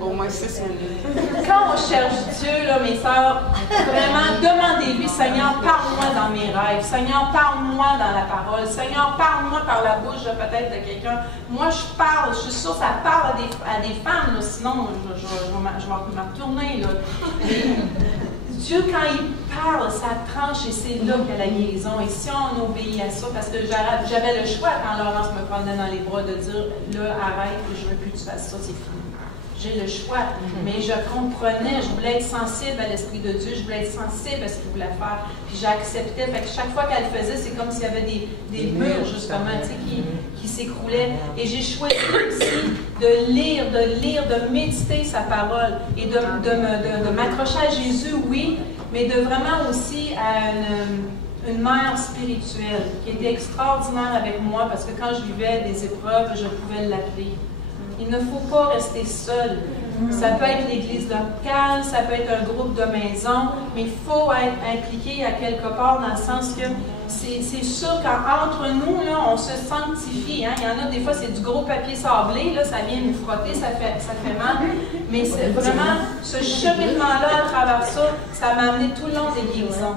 Au moins 6 minutes. Quand on cherche Dieu, là, mes sœurs, vraiment, demandez-lui, Seigneur, parle-moi dans mes rêves. Seigneur, parle-moi dans la parole. Seigneur, parle-moi par la bouche peut-être de quelqu'un. Moi, je parle, je suis sûre que ça parle à des femmes, là, sinon, je vais me retourner. Là. Dieu, quand il parle, ça tranche et c'est là qu'il y a la guérison. Et si on obéit à ça, parce que j'avais le choix quand Laurence me prenait dans les bras de dire, là, arrête, je ne veux plus que tu fasses ça, c'est fini. J'ai le choix, mais je comprenais, je voulais être sensible à l'Esprit de Dieu, je voulais être sensible à ce qu'il voulait faire, puis j'acceptais. Fait que chaque fois qu'elle le faisait, c'est comme s'il y avait des murs, justement, tu sais, qui s'écroulaient. Et j'ai choisi aussi de lire, de méditer sa parole et de m'accrocher à Jésus, oui, mais de vraiment aussi à une mère spirituelle qui était extraordinaire avec moi, parce que quand je vivais des épreuves, je pouvais l'appeler. Il ne faut pas rester seul. Ça peut être l'église locale, ça peut être un groupe de maison, mais il faut être impliqué à quelque part dans le sens que c'est sûr qu'entre nous, là, on se sanctifie. Hein? Il y en a des fois, c'est du gros papier sablé, là, ça vient nous frotter, ça fait mal. Mais c'est vraiment ce cheminement-là à travers ça, ça m'a amené tout le long des guérisons.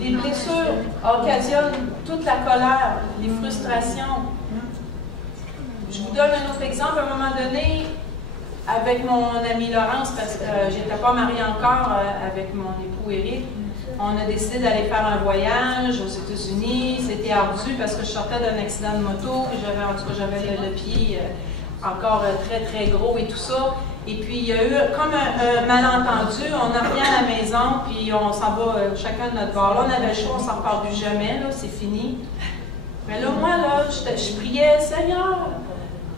Les blessures occasionnent toute la colère, les frustrations. Je vous donne un autre exemple. À un moment donné, avec mon amie Laurence, parce que je n'étais pas mariée encore avec mon époux Éric, on a décidé d'aller faire un voyage aux États-Unis. C'était ardu parce que je sortais d'un accident de moto, et j'avais le pied encore très, très gros et tout ça. Et puis, il y a eu comme un malentendu. On a rien à la maison, puis on s'en va chacun de notre bord. Là, on avait le choix, on ne s'en reparle plus jamais, là, c'est fini. Mais là, moi, là, je priais, Seigneur,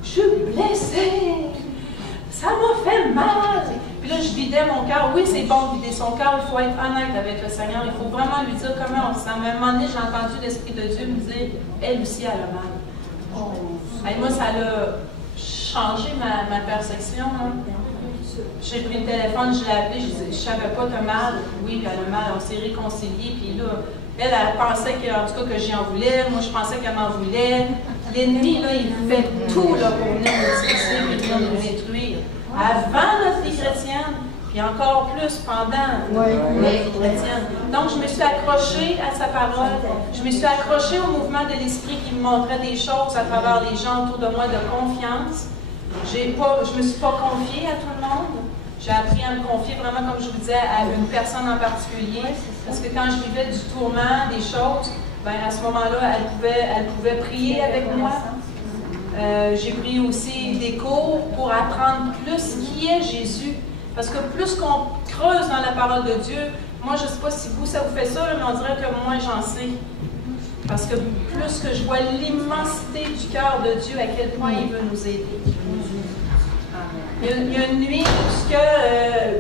je suis blessée, ça m'a fait mal. Puis là, je vidais mon cœur. Oui, c'est bon de vider son cœur, il faut être honnête avec le Seigneur. Il faut vraiment lui dire comment on se sent. À un moment donné, j'ai entendu l'Esprit de Dieu me dire, elle aussi, elle a mal. Et moi, ça a changé ma perception. Hein. J'ai pris le téléphone, je l'ai appelé, je disais, je savais pas, t'as mal. Oui, puis elle a mal, on s'est réconciliés. Puis là, elle pensait en tout cas que j'en voulais, moi je pensais qu'elle m'en voulait. L'ennemi, là, il fait tout là, pour venir nous diviser et venir nous détruire. Avant notre vie chrétienne, puis encore plus pendant notre vie chrétienne. Donc, je me suis accrochée à sa parole, je me suis accrochée au mouvement de l'Esprit qui me montrait des choses à travers les gens autour de moi de confiance. Je ne me suis pas confiée à tout le monde. J'ai appris à me confier vraiment, comme je vous disais, à une personne en particulier. Parce que quand je vivais du tourment, des choses, ben, à ce moment-là, elle pouvait prier avec moi. J'ai pris aussi des cours pour apprendre plus qui est Jésus. Parce que plus qu'on creuse dans la parole de Dieu, moi, je ne sais pas si vous, ça vous fait ça, mais on dirait que moi, j'en sais. Parce que plus que je vois l'immensité du cœur de Dieu, à quel point il veut nous aider. Il y a une nuit où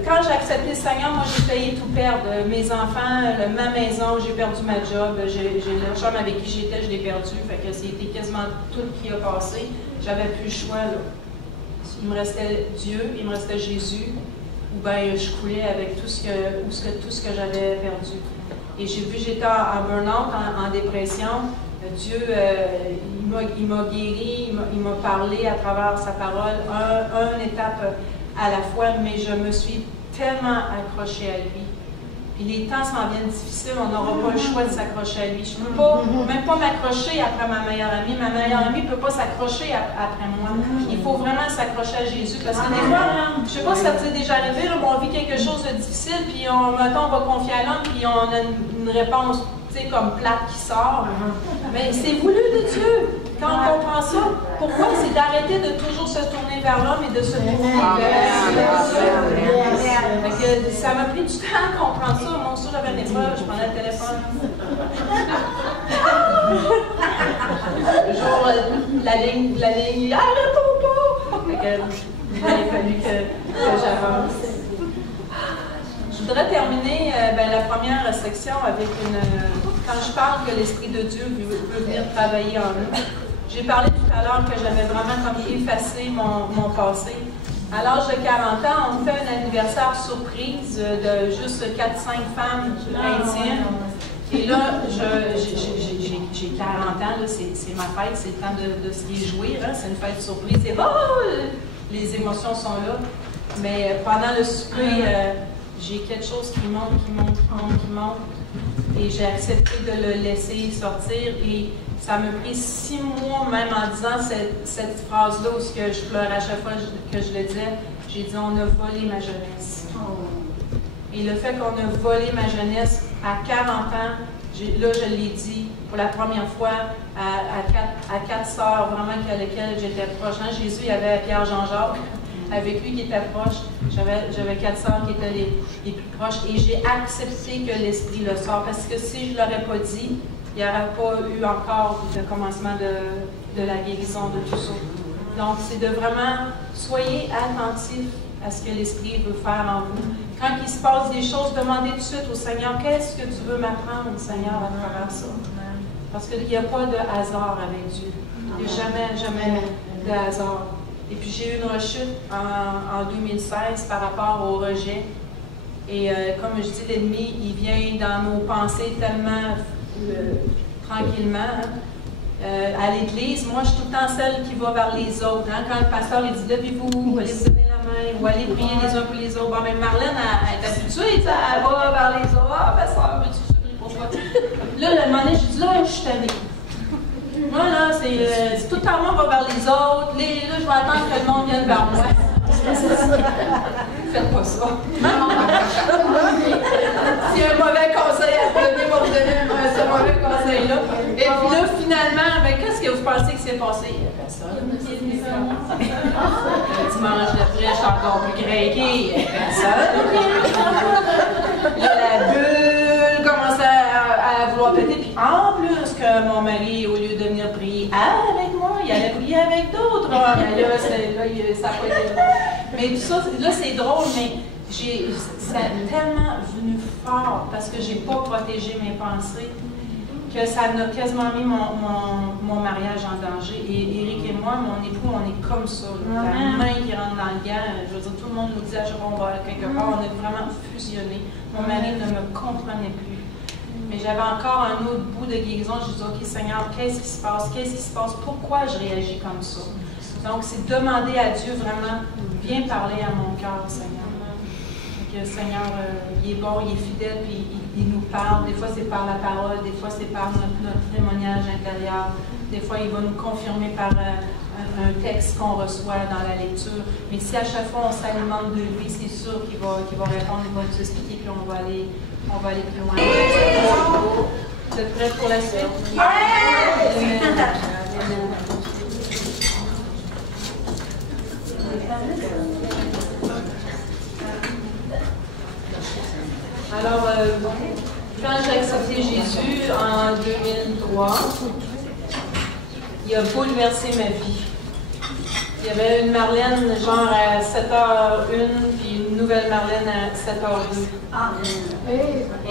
quand j'ai accepté le Seigneur, moi j'ai failli tout perdre. Mes enfants, ma maison, j'ai perdu ma job, j'ai le chum avec qui j'étais, je l'ai perdu. Fait que c'était quasiment tout qui a passé. J'avais plus le choix. Là. Il me restait Dieu, il me restait Jésus, ou bien je coulais avec tout ce que j'avais perdu. Et j'ai vu, j'étais en burn-out, en dépression. Dieu, il m'a guéri, il m'a parlé à travers sa parole, une étape à la fois, mais je me suis tellement accrochée à lui. Puis les temps s'en viennent difficiles, on n'aura pas le choix de s'accrocher à lui. Je ne peux pas, même pas m'accrocher après ma meilleure amie. Ma meilleure amie ne peut pas s'accrocher après moi. Il faut vraiment s'accrocher à Jésus. Parce que des fois, je ne sais pas si ça vous est déjà arrivé, là, on vit quelque chose de difficile, puis mettons, on va confier à l'homme, puis on a une réponse comme plate qui sort. Mais c'est voulu de Dieu. Quand on comprend ça, pourquoi? C'est d'arrêter de toujours se tourner vers l'homme et de se tourner vers Dieu. Ça m'a pris du temps à comprendre ça. Mon soeur avait une épreuve, je prenais le téléphone. Le jour, la ligne, ah, réponds pas! Il a fallu que j'avance. Je voudrais terminer la première section avec quand je parle que l'Esprit de Dieu veut venir travailler en nous. J'ai parlé tout à l'heure que j'avais vraiment comme effacé mon passé. À l'âge de 40 ans, on fait un anniversaire surprise de juste 4-5 femmes intimes. Et là, j'ai 40 ans, c'est ma fête, c'est le temps de se réjouir, hein, c'est une fête surprise. Et les émotions sont là. Mais pendant le souper, j'ai quelque chose qui monte. Et j'ai accepté de le laisser sortir. Et ça m'a pris 6 mois, même en disant cette phrase-là, où je pleurais à chaque fois que je le disais. J'ai dit, on a volé ma jeunesse. Et le fait qu'on a volé ma jeunesse à 40 ans, là, je l'ai dit pour la première fois à quatre sœurs vraiment avec lesquelles j'étais proche. Hein, Jésus, il y avait Pierre Jean-Jacques, avec lui qui était proche. J'avais 4 sœurs qui étaient les plus proches. Et j'ai accepté que l'Esprit le sort. Parce que si je ne l'aurais pas dit, il n'y aurait pas eu encore le commencement de la guérison de tout ça. Donc, c'est de vraiment, soyez attentifs à ce que l'Esprit veut faire en vous. Quand il se passe des choses, demandez tout de suite au Seigneur, qu'est-ce que tu veux m'apprendre, Seigneur, à travers ça? Parce qu'il n'y a pas de hasard avec Dieu. Il n'y a jamais de hasard. Et puis j'ai eu une rechute en 2016 par rapport au rejet. Et comme je dis, l'ennemi, il vient dans nos pensées tellement tranquillement. À l'église, moi je suis tout le temps celle qui va vers les autres. Hein? Quand le pasteur il dit levez-vous, allez vous donner la main, ou allez prier les uns pour les autres. Bon, mais Marlène, elle est habituée, elle va vers les autres. Ah, pasteur, veux-tu prier pour toi? Là, le moment donné, je dis là, je suis tannée. Moi, là, c'est tout le temps, moi, va vers les autres. Là, je vais attendre que le monde vienne vers moi. Faites pas ça. S'il y a un mauvais conseil à vous donner, va vous donner ce mauvais conseil-là. Et puis là, finalement, ben, qu'est-ce que vous pensez que s'est passé? Il n'y a personne. Le dimanche d'après, je suis encore plus craquée. Il n'y a personne. Là, la bulle commençait à vouloir péter. Puis en plus que mon mari, au lieu de venir prier avec moi, il allait prier avec d'autres. Mais là, ça n'a pas été drôle. Mais tout ça, là, c'est drôle, mais ça a tellement venu fort parce que je n'ai pas protégé mes pensées que ça a quasiment mis mon mariage en danger. Et Éric et moi, mon époux, on est comme ça. Là, la main qui rentre dans le gant. Je veux dire, tout le monde nous dit à chaque fois qu'on va quelque part, on est vraiment fusionnés. Mon mari ne me comprenait plus. Mais j'avais encore un autre bout de guérison. Je disais, OK, Seigneur, qu'est-ce qui se passe? Qu'est-ce qui se passe? Pourquoi je réagis comme ça? Donc, c'est demander à Dieu vraiment, viens parler à mon cœur, Seigneur. Donc, Seigneur, il est bon, il est fidèle, puis il nous parle. Des fois, c'est par la parole, des fois, c'est par notre témoignage intérieur. Des fois, il va nous confirmer par un texte qu'on reçoit dans la lecture. Mais si à chaque fois, on s'alimente de lui, c'est sûr qu'il va répondre, il va nous expliquer, puis on va aller plus loin. Vous êtes prêts pour la suite? Amen. Alors, quand j'ai accepté Jésus en 2003, il a bouleversé ma vie. Il y avait une Marlène genre à 7h01, puis une nouvelle Marlène à 7h02.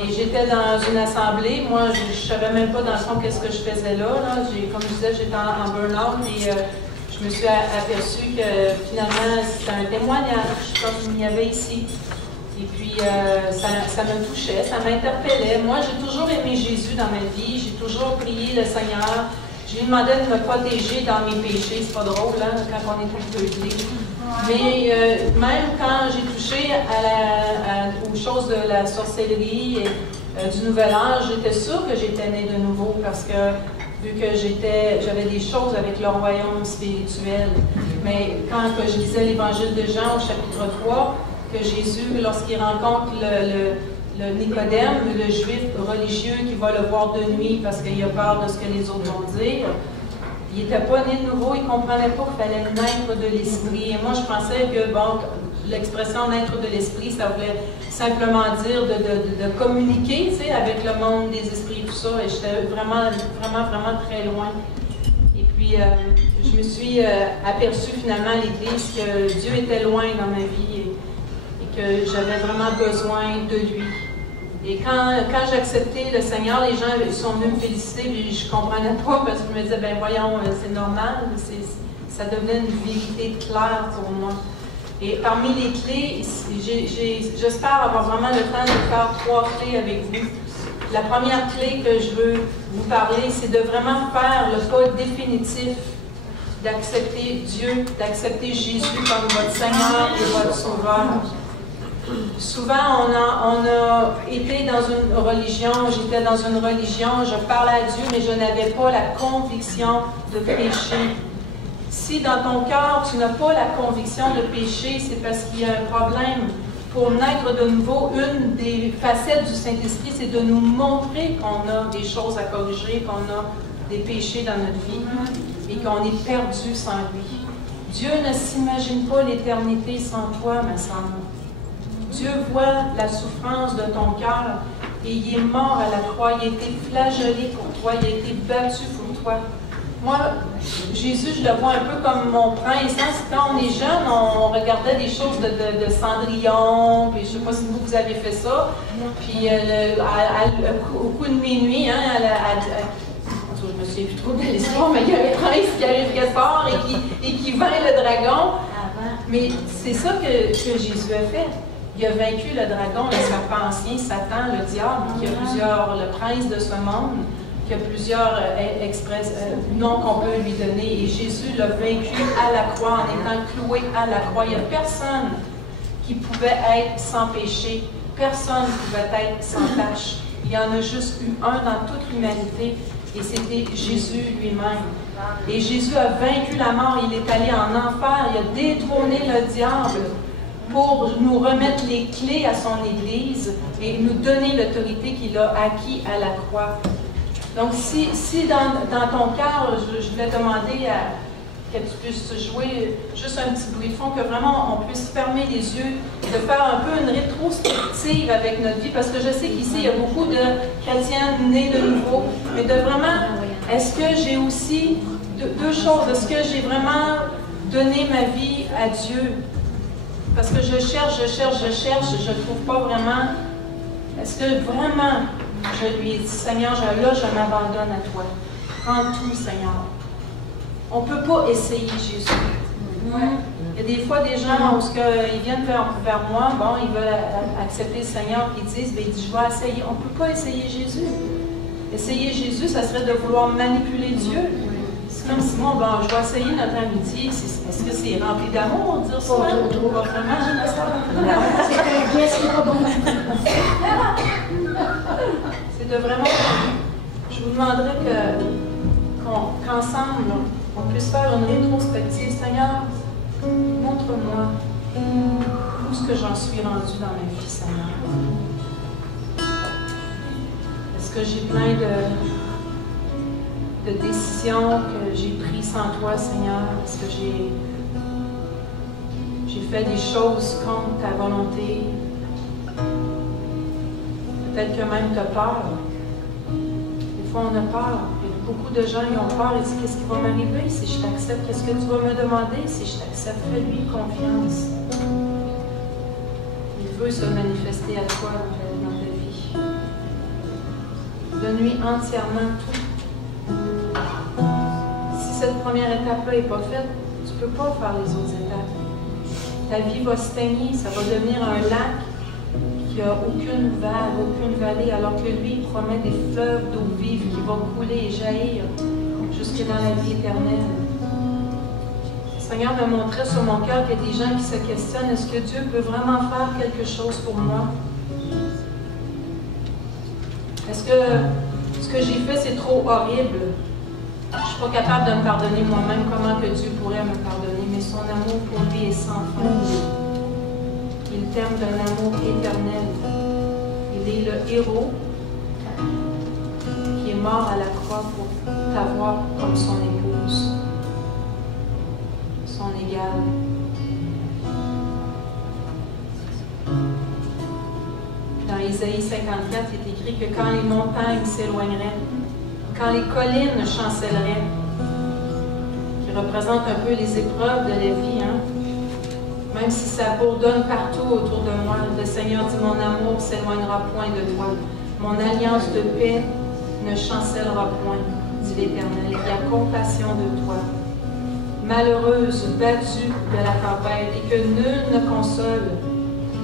Et j'étais dans une assemblée. Moi, je ne savais même pas dans le fond qu'est-ce que je faisais là. Comme je disais, j'étais en burn-out et je me suis aperçue que finalement, c'était un témoignage comme il y avait ici. Et puis, ça me touchait, ça m'interpellait. Moi, j'ai toujours aimé Jésus dans ma vie. J'ai toujours prié le Seigneur. Je lui demandais de me protéger dans mes péchés. C'est pas drôle, hein, quand on est tout peuplé. Mais même quand j'ai touché aux choses de la sorcellerie et du Nouvel Âge, j'étais sûre que j'étais née de nouveau parce que vu que j'avais des choses avec le royaume spirituel. Mais quand je lisais l'Évangile de Jean au chapitre 3, que Jésus, lorsqu'il rencontre le Nicodème, le juif religieux qui va le voir de nuit parce qu'il a peur de ce que les autres vont dire, il n'était pas né de nouveau, il ne comprenait pas qu'il fallait naître de l'esprit. Et moi, je pensais que, bon, l'expression naître de l'esprit, ça voulait simplement dire de communiquer, tu sais, avec le monde des esprits, tout ça. Et j'étais vraiment très loin. Et puis, je me suis aperçue finalement à l'Église que Dieu était loin dans ma vie et que j'avais vraiment besoin de lui. Et quand j'ai accepté le Seigneur, les gens sont venus me féliciter, puis je ne comprenais pas parce que je me disais, ben voyons, c'est normal, ça devenait une vérité claire pour moi. Et parmi les clés, j'espère avoir vraiment le temps de faire 3 clés avec vous. La première clé que je veux vous parler, c'est de vraiment faire le pas définitif d'accepter Dieu, d'accepter Jésus comme votre Seigneur et votre Sauveur. Souvent, on a été dans une religion, j'étais dans une religion, je parlais à Dieu, mais je n'avais pas la conviction de pécher. Si dans ton cœur, tu n'as pas la conviction de pécher, c'est parce qu'il y a un problème. pour naître de nouveau, une des facettes du Saint-Esprit, c'est de nous montrer qu'on a des choses à corriger, qu'on a des péchés dans notre vie et qu'on est perdu sans lui. Dieu ne s'imagine pas l'éternité sans toi, ma sœur. Dieu voit la souffrance de ton cœur et il est mort à la croix, il a été flagellé pour toi, il a été battu pour toi. Moi, Jésus, je le vois un peu comme mon prince. Quand on est jeune, on regardait des choses de Cendrillon, puis je ne sais pas si vous avez fait ça. Puis au coup de minuit, hein, je me souviens plus trop de l'histoire, mais il y a un prince qui arrive quelque part et qui vainc le dragon. Mais c'est ça que Jésus a fait. Il a vaincu le dragon, le serpent ancien, Satan, le diable, qui a le prince de ce monde, qui a plusieurs noms qu'on peut lui donner. Et Jésus l'a vaincu à la croix, en étant cloué à la croix. Il n'y a personne qui pouvait être sans péché. Personne ne pouvait être sans tache. Il y en a juste eu un dans toute l'humanité, et c'était Jésus lui-même. Et Jésus a vaincu la mort. Il est allé en enfer. Il a détrôné le diable pour nous remettre les clés à son Église et nous donner l'autorité qu'il a acquis à la croix. Donc, si dans ton cœur, je voulais demander que tu puisses jouer juste un petit bruit de fond, que vraiment on puisse fermer les yeux, de faire un peu une rétrospective avec notre vie, parce que je sais qu'ici, il y a beaucoup de chrétiens nés de nouveau, mais de vraiment, est-ce que j'ai aussi deux choses, est-ce que j'ai vraiment donné ma vie à Dieu? Parce que je cherche, je ne trouve pas vraiment. Est-ce que vraiment, je lui ai dit, Seigneur, là, je m'abandonne à toi. Prends tout, Seigneur. On ne peut pas essayer Jésus. Il y a des fois des gens où ils viennent vers moi, bon, ils veulent accepter le Seigneur, puis ils disent, ben, je vais essayer. On ne peut pas essayer Jésus. Essayer Jésus, ça serait de vouloir manipuler Dieu. C'est comme si moi, bon, je vais essayer notre amitié. Est-ce que c'est rempli d'amour, dire ça? Pas vraiment. C'est de vraiment. Je vous demanderais qu'ensemble, on puisse faire une rétrospective. Seigneur, montre-moi où est-ce que j'en suis rendu dans ma vie, Seigneur. Est-ce que j'ai plein de décisions que j'ai prises sans toi, Seigneur? Est-ce que j'ai fait des choses contre ta volonté? Peut-être que même tu as peur. Des fois, on a peur. Et beaucoup de gens ils ont peur. Ils disent, qu'est-ce qui va m'arriver si je t'accepte? Qu'est-ce que tu vas me demander si je t'accepte? Fais-lui confiance. Il veut se manifester à toi dans ta vie. Donne-lui entièrement tout. Si cette première étape-là n'est pas faite, tu ne peux pas faire les autres étapes. Ta vie va se teigner, ça va devenir un lac qui n'a aucune vague, aucune vallée, alors que lui il promet des fleuves d'eau vive qui vont couler et jaillir jusque dans la vie éternelle. Le Seigneur me montrait sur mon cœur qu'il y a des gens qui se questionnent, est-ce que Dieu peut vraiment faire quelque chose pour moi? Est-ce que ce que j'ai fait, c'est trop horrible? Je ne suis pas capable de me pardonner moi-même. Comment que Dieu pourrait me pardonner? Mais son amour pour lui est sans fin. Il t'aime d'un amour éternel. Il est le héros qui est mort à la croix pour t'avoir comme son épouse, son égale. Dans Isaïe 54, il est écrit que quand les montagnes s'éloigneraient, quand les collines chancelleraient, qui représentent un peu les épreuves de la vie, hein? Même si ça bourdonne partout autour de moi, le Seigneur dit, mon amour ne s'éloignera point de toi. Mon alliance de paix ne chancellera point, dit l'Éternel. Il a compassion de toi. Malheureuse, battue de la tempête, et que nul ne console,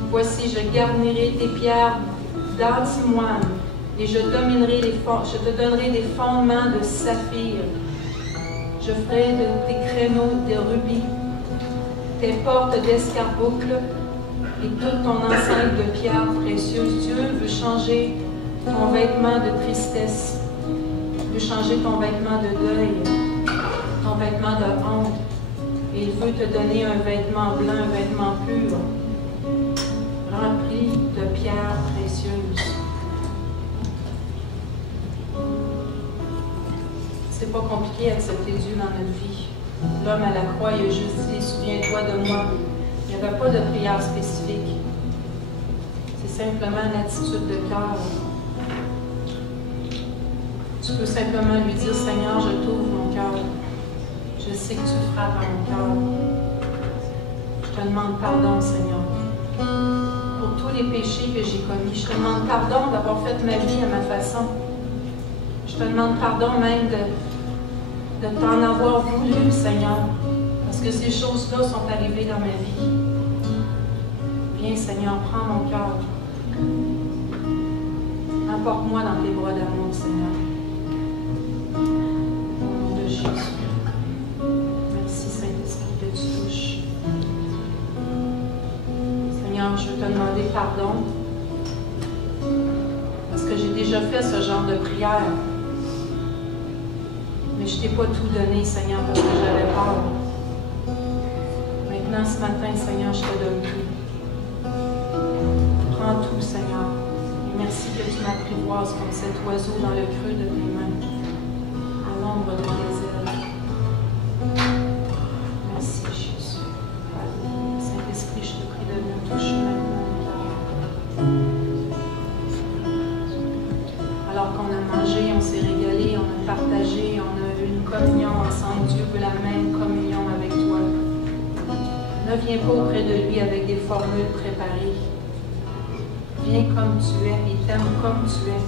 voici, je garnirai tes pierres d'antimoine, et je te donnerai des fondements de saphir. Je ferai des créneaux de rubis, tes portes d'escarboucle et toute ton enceinte de pierres précieuses. Dieu veut changer ton vêtement de tristesse, veut changer ton vêtement de deuil, ton vêtement de honte, et il veut te donner un vêtement blanc, un vêtement pur, rempli de pierres précieuses. C'est pas compliqué d'accepter Dieu dans notre vie. L'homme à la croix, il a juste dit, souviens-toi de moi. Il n'y avait pas de prière spécifique. C'est simplement une attitude de cœur. Tu peux simplement lui dire, Seigneur, je t'ouvre mon cœur. Je sais que tu frappes à mon cœur. Je te demande pardon, Seigneur, pour tous les péchés que j'ai commis. Je te demande pardon d'avoir fait ma vie à ma façon. Je te demande pardon même de t'en avoir voulu, Seigneur, parce que ces choses-là sont arrivées dans ma vie. Viens, Seigneur, prends mon cœur. Emporte-moi dans tes bras d'amour, Seigneur. Au nom de Jésus. Merci, Saint-Esprit, que tu touches. Seigneur, je veux te demander pardon, parce que j'ai déjà fait ce genre de prière. Mais je ne t'ai pas tout donné, Seigneur, parce que j'avais peur. Maintenant, ce matin, Seigneur, je te donne tout. Prends tout, Seigneur. Et merci que tu m'apprivoises comme cet oiseau dans le creux de tes mains, à l'ombre de tes ailes. Merci, Jésus. Saint-Esprit, je te prie de me toucher maintenant. Alors qu'on a mangé, on s'est régalé, on a partagé, on a eu une communion ensemble. Dieu veut la même communion avec toi. Ne viens pas auprès de lui avec des formules préparées. Viens comme tu es, il t'aime comme tu es.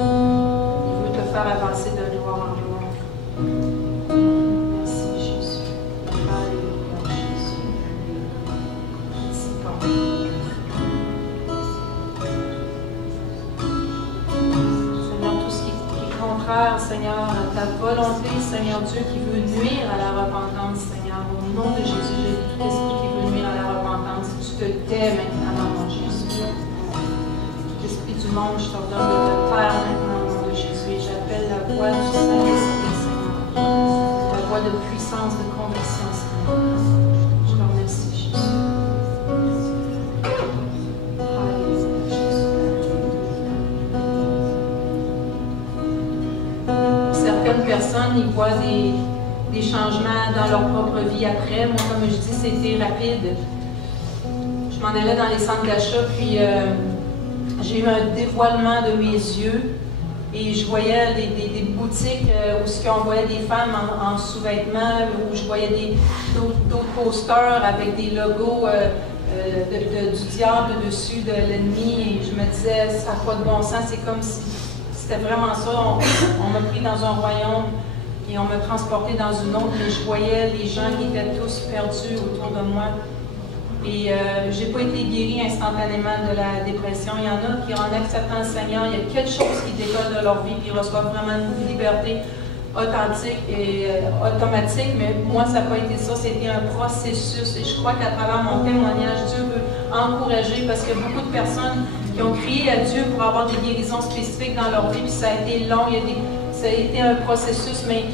Il veut te faire avancer de gloire en gloire. Merci Jésus. Alléluia Jésus. Merci Père. Seigneur, tout ce qui est contraire, Seigneur, à ta volonté, Seigneur Dieu, qui veut nuire à la repentance, Seigneur, au nom de Jésus, j'ai tout esprit qui veut nuire à la repentance. Tu te tais maintenant, mon Jésus. L'esprit du monde, je t'ordonne de te taire maintenant, au nom de Jésus. Et j'appelle la voix du Saint-Esprit, Seigneur. La voix de puissance, de conviction, Seigneur. Je te remercie, Jésus. Alléluia, Jésus. Certaines personnes, ils voient des changements dans leur propre vie après. Moi, comme je dis, c'était rapide. Je m'en allais dans les centres d'achat, puis j'ai eu un dévoilement de mes yeux et je voyais des boutiques où on voyait des femmes en sous-vêtements, où je voyais d'autres posters avec des logos du diable dessus, de l'ennemi, et je me disais, ça n'a pas de bon sens, c'est comme si c'était vraiment ça. On m'a pris dans un royaume et on m'a transporté dans une autre, et je voyais les gens qui étaient tous perdus autour de moi. Et je n'ai pas été guérie instantanément de la dépression. Il y en a qui, en acceptant le Seigneur, il y a quelque chose qui décolle de leur vie, puis ils reçoivent vraiment une liberté authentique et automatique. Mais moi, ça n'a pas été ça, c'était un processus. Et je crois qu'à travers mon témoignage, Dieu veut encourager, parce qu'il y a beaucoup de personnes qui ont crié à Dieu pour avoir des guérisons spécifiques dans leur vie, puis ça a été long, ça a été un processus, mais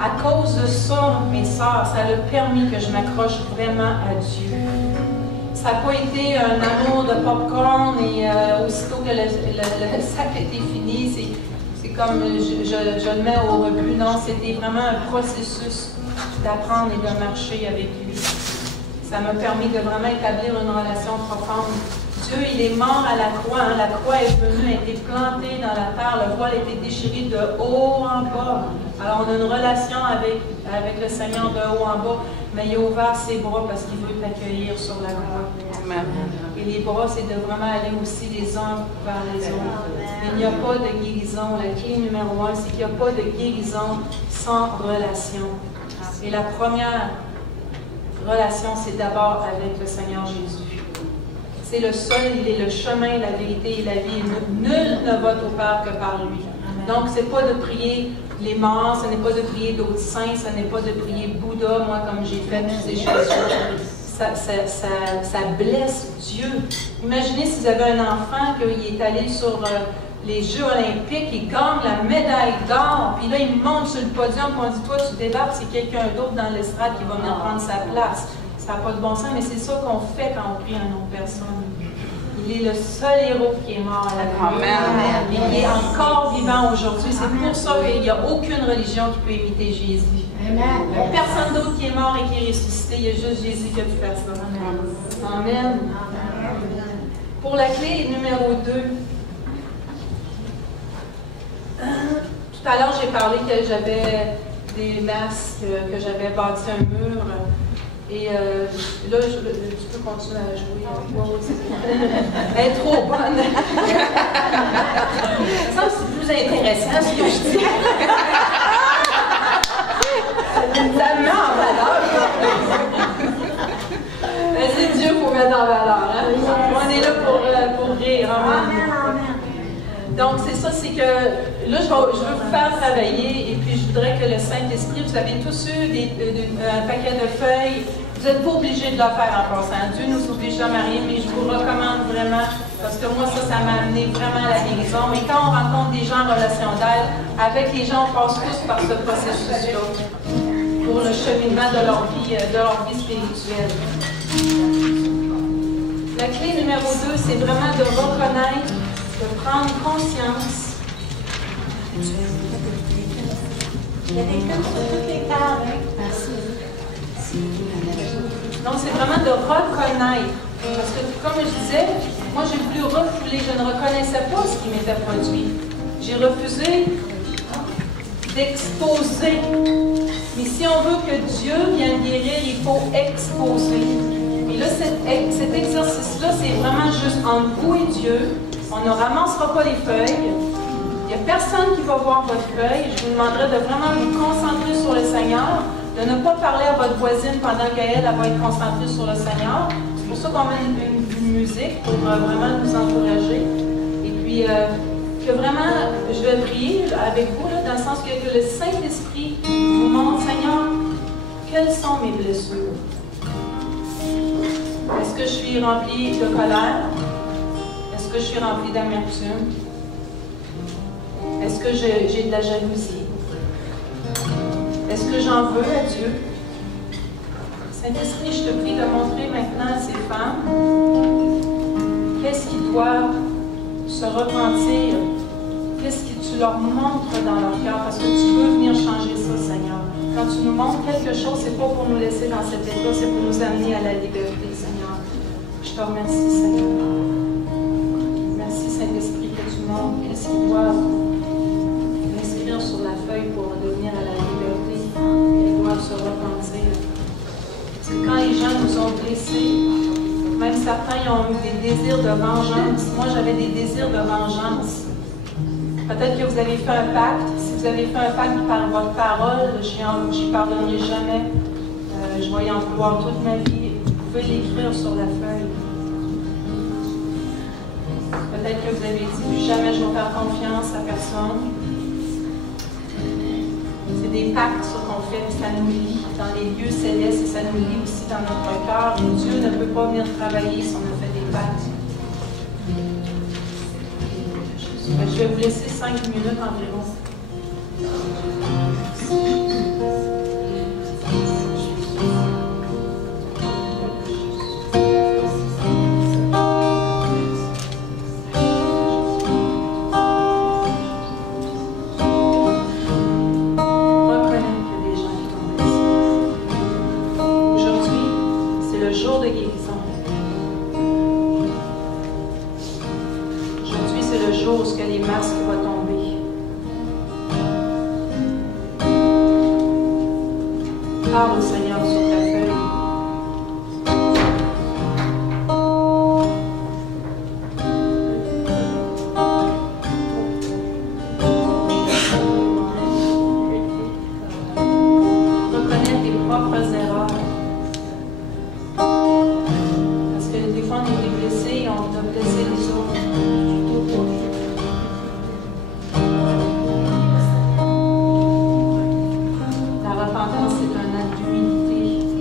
à cause de ça, mes sœurs, ça a permis que je m'accroche vraiment à Dieu. Ça n'a pas été un amour de popcorn et aussitôt que le sac était fini, c'est comme je le mets au rebut. Non, c'était vraiment un processus d'apprendre et de marcher avec lui. Ça m'a permis de vraiment établir une relation profonde. Dieu, il est mort à la croix. Hein. La croix est venue, a été plantée dans la terre. Le voile a été déchiré de haut en bas. Alors, on a une relation avec le Seigneur de haut en bas, mais il a ouvert ses bras parce qu'il veut t'accueillir sur la croix. Amen. Et les bras, c'est de vraiment aller aussi les uns vers les autres. Il n'y a pas de guérison. La clé numéro 1, c'est qu'il n'y a pas de guérison sans relation. Et la première relation, c'est d'abord avec le Seigneur Jésus. C'est le seul, il est le chemin, la vérité et la vie. Nul ne va au Père que par lui. Donc, ce n'est pas de prier les morts, ce n'est pas de prier d'autres saints, ce n'est pas de prier Bouddha, moi, comme j'ai fait toutes ces choses-là. Ça blesse Dieu. Imaginez si vous avez un enfant qui est allé sur les Jeux olympiques, il gagne la médaille d'or, puis là, il monte sur le podium, puis on dit, toi, tu débarques, c'est quelqu'un d'autre dans l'estrade qui va venir prendre sa place. ça n'a pas de bon sens, mais c'est ça qu'on fait quand on prie un nom de personne. Il est le seul héros qui est mort à la croix. Et il est encore vivant aujourd'hui. C'est pour ça qu'il n'y a aucune religion qui peut imiter Jésus. Il n'y a personne d'autre qui est mort et qui est ressuscité. Il y a juste Jésus qui a pu faire ça. Amen. Pour la clé numéro 2. Tout à l'heure, j'ai parlé que j'avais des masques, que j'avais bâti un mur. Et là, tu peux continuer à jouer. Elle est trop bonne. Ça, c'est plus intéressant ce que je dis. Ça me met en valeur. C'est Dieu pour mettre en valeur. Hein? On est là pour rire. Hein? Donc, c'est ça, c'est que là, je veux vous faire travailler et puis je voudrais que le Saint-Esprit, vous avez tous eu un paquet de feuilles. Vous n'êtes pas obligés de le faire en passant. Dieu ne nous oblige jamais à rien, mais je vous recommande vraiment, parce que moi, ça m'a amené vraiment à la guérison. Et quand on rencontre des gens en relation d'aide, avec les gens, on passe tous par ce processus-là pour le cheminement de leur vie spirituelle. La clé numéro 2, c'est vraiment de reconnaître, de prendre conscience. Il y a des cas sur toutes les tables. Merci. Donc, c'est vraiment de reconnaître. Parce que, comme je disais, moi, j'ai voulu refouler. Je ne reconnaissais pas ce qui m'était produit. J'ai refusé d'exposer. Mais si on veut que Dieu vienne guérir, il faut exposer. Et là, cet exercice-là, c'est vraiment juste entre vous et Dieu. On ne ramassera pas les feuilles. Il n'y a personne qui va voir votre feuille. Je vous demanderai de vraiment vous concentrer sur le Seigneur, de ne pas parler à votre voisine pendant qu'elle va être concentrée sur le Seigneur. C'est pour ça qu'on met une musique pour vraiment nous encourager. Et puis, que vraiment, je vais prier avec vous, là, dans le sens que le Saint-Esprit vous montre, Seigneur, quelles sont mes blessures? Est-ce que je suis remplie de colère? Est-ce que je suis remplie d'amertume? Est-ce que j'ai de la jalousie? Est-ce que j'en veux à Dieu? Saint-Esprit, je te prie de montrer maintenant à ces femmes qu'est-ce qui doit se repentir, qu'est-ce que tu leur montres dans leur cœur, parce que tu veux venir changer ça, Seigneur. Quand tu nous montres quelque chose, c'est pas pour nous laisser dans cet état, c'est pour nous amener à la liberté, Seigneur. Je te remercie, Seigneur. Merci, Saint-Esprit, que tu montres qu'est-ce qui doit inscrire sur la feuille pour devenir à la liberté. Ils doivent se repentir. Parce que quand les gens nous ont blessés, même certains ils ont eu des désirs de vengeance. Moi, j'avais des désirs de vengeance. Peut-être que vous avez fait un pacte. Si vous avez fait un pacte par votre parole, je n'y pardonnerai jamais. Je vais y en vouloir toute ma vie. Vous pouvez l'écrire sur la feuille. Peut-être que vous avez dit plus jamais je vais faire confiance à personne. C'est des pactes qu'on fait, ça nous lie dans les lieux célestes et ça nous lie aussi dans notre cœur. Et Dieu ne peut pas venir travailler si on a fait des pactes. Je vais vous laisser 5 minutes environ. Parle, Seigneur, sur ta feuille. Reconnais tes propres erreurs. Parce que des fois, on est blessés et on doit blesser les autres. La repentance, c'est un acte d'humilité.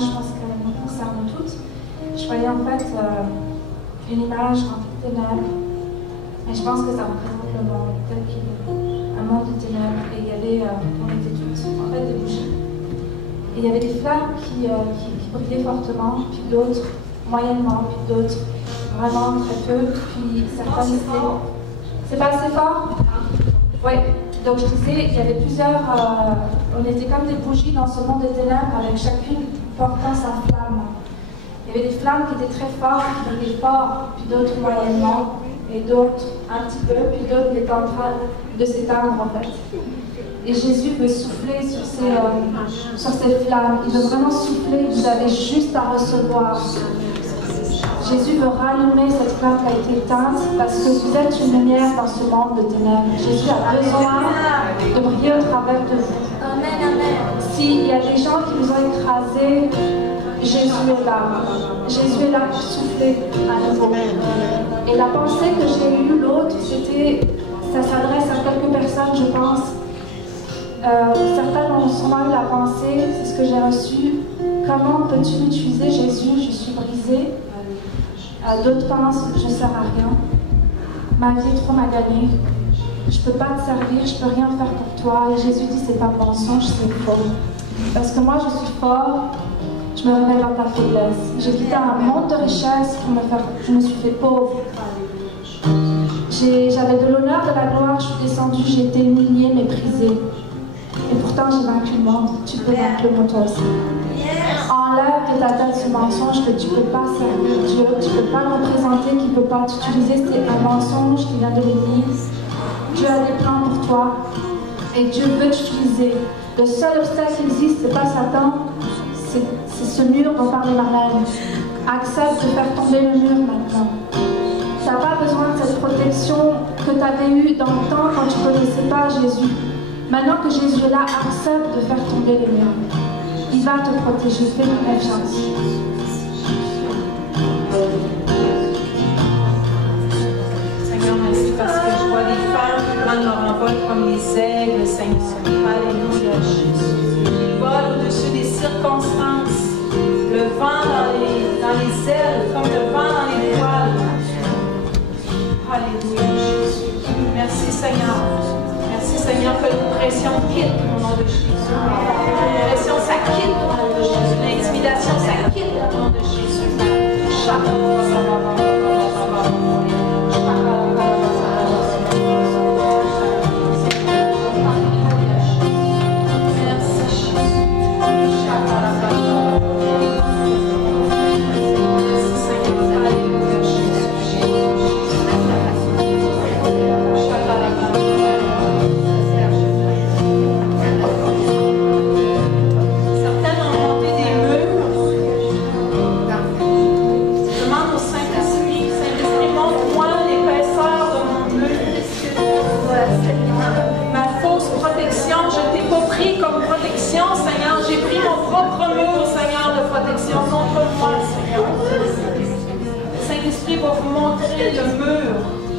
image, je pense qu'elle nous concerne toutes. Je voyais en fait une image remplie de ténèbres, et je pense que ça représente le monde, tel qu'il est, un monde de ténèbres, et il y avait, on était toutes, en fait, des bougies. Et il y avait des flammes qui brillaient fortement, puis d'autres moyennement, puis d'autres vraiment très peu, puis certaines étaient... C'est pas assez fort? Oui. Donc je disais, il y avait plusieurs, on était comme des bougies dans ce monde de ténèbres, avec chacune portant sa flamme. Il y avait des flammes qui étaient très fortes, qui brillaient fort, puis d'autres moyennement, et d'autres un petit peu, puis d'autres qui étaient en train de s'éteindre en fait. Et Jésus veut souffler sur ces flammes, il veut vraiment souffler, vous avez juste à recevoir. Jésus veut rallumer cette flamme qui a été éteinte parce que vous êtes une lumière dans ce monde de ténèbres. Jésus a besoin de briller au travers de vous. Amen, amen. S'il y a des gens qui vous ont écrasés, Jésus est là. Jésus est là pour souffler à nouveau. Et la pensée que j'ai eue, l'autre, c'était, ça s'adresse à quelques personnes, je pense. Certains ont sûrement eu la pensée, c'est ce que j'ai reçu. Comment peux-tu m'utiliser, Jésus? Je suis brisée. D'autres pensent, je ne sers à rien. Ma vie est trop mal gagnée. Je ne peux pas te servir, je ne peux rien faire pour toi. Et Jésus dit, c'est pas mensonge, c'est faux. Parce que moi, je suis fort, je me révèle dans ta faiblesse. J'ai quitté un monde de richesse pour me faire... Je me suis fait pauvre. J'avais de l'honneur, de la gloire, je suis descendue, j'ai été humiliée, méprisée. Et pourtant, j'ai vaincu le monde. Tu peux vaincre le monde toi aussi. Enlève de ta tête ce mensonge que tu ne peux pas servir Dieu, tu ne peux pas le représenter, qu'il ne peut pas t'utiliser. C'est un mensonge qui vient de l'Église. Dieu a des plans pour toi et Dieu veut t'utiliser. Le seul obstacle qui existe, ce n'est pas Satan, c'est ce mur dont parlait Marlène. Accepte de faire tomber le mur maintenant. Tu n'as pas besoin de cette protection que tu avais eue dans le temps quand tu ne connaissais pas Jésus. Maintenant que Jésus est là, accepte de faire tomber les murs. Il va te protéger, fais-lui confiance. Seigneur, merci parce que je vois des femmes qui prennent leur envol comme les aigles, Seigneur. Alléluia, Jésus. Ils volent au-dessus des circonstances. Le vent dans les ailes, comme le vent dans les voiles. Alléluia, Jésus. Merci, Seigneur. Merci, Seigneur, que l'oppression quitte au nom de Jésus. L'oppression, ça quitte au nom de Jésus. L'intimidation, ça quitte au nom de Jésus. Va vous montrer le mur,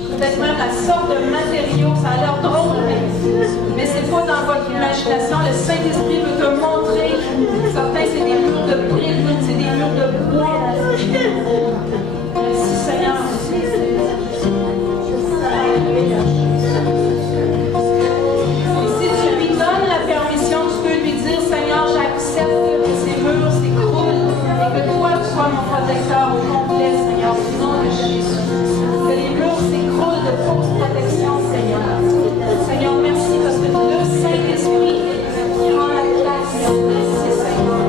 peut-être même la sorte de matériau, ça a l'air drôle, mais c'est pas dans votre imagination. Le Saint-Esprit veut te montrer. Certains, c'est des murs de briques, d'autres, c'est des murs de bois. Merci, Seigneur. Et si tu lui donnes la permission, tu peux lui dire, Seigneur, j'accepte que ces murs s'écroulent et que toi, tu sois mon protecteur au complet, Seigneur. Que les murs s'écroulent de fausse protection, Seigneur. Seigneur, merci parce que le Saint-Esprit prend la place. Merci, Seigneur.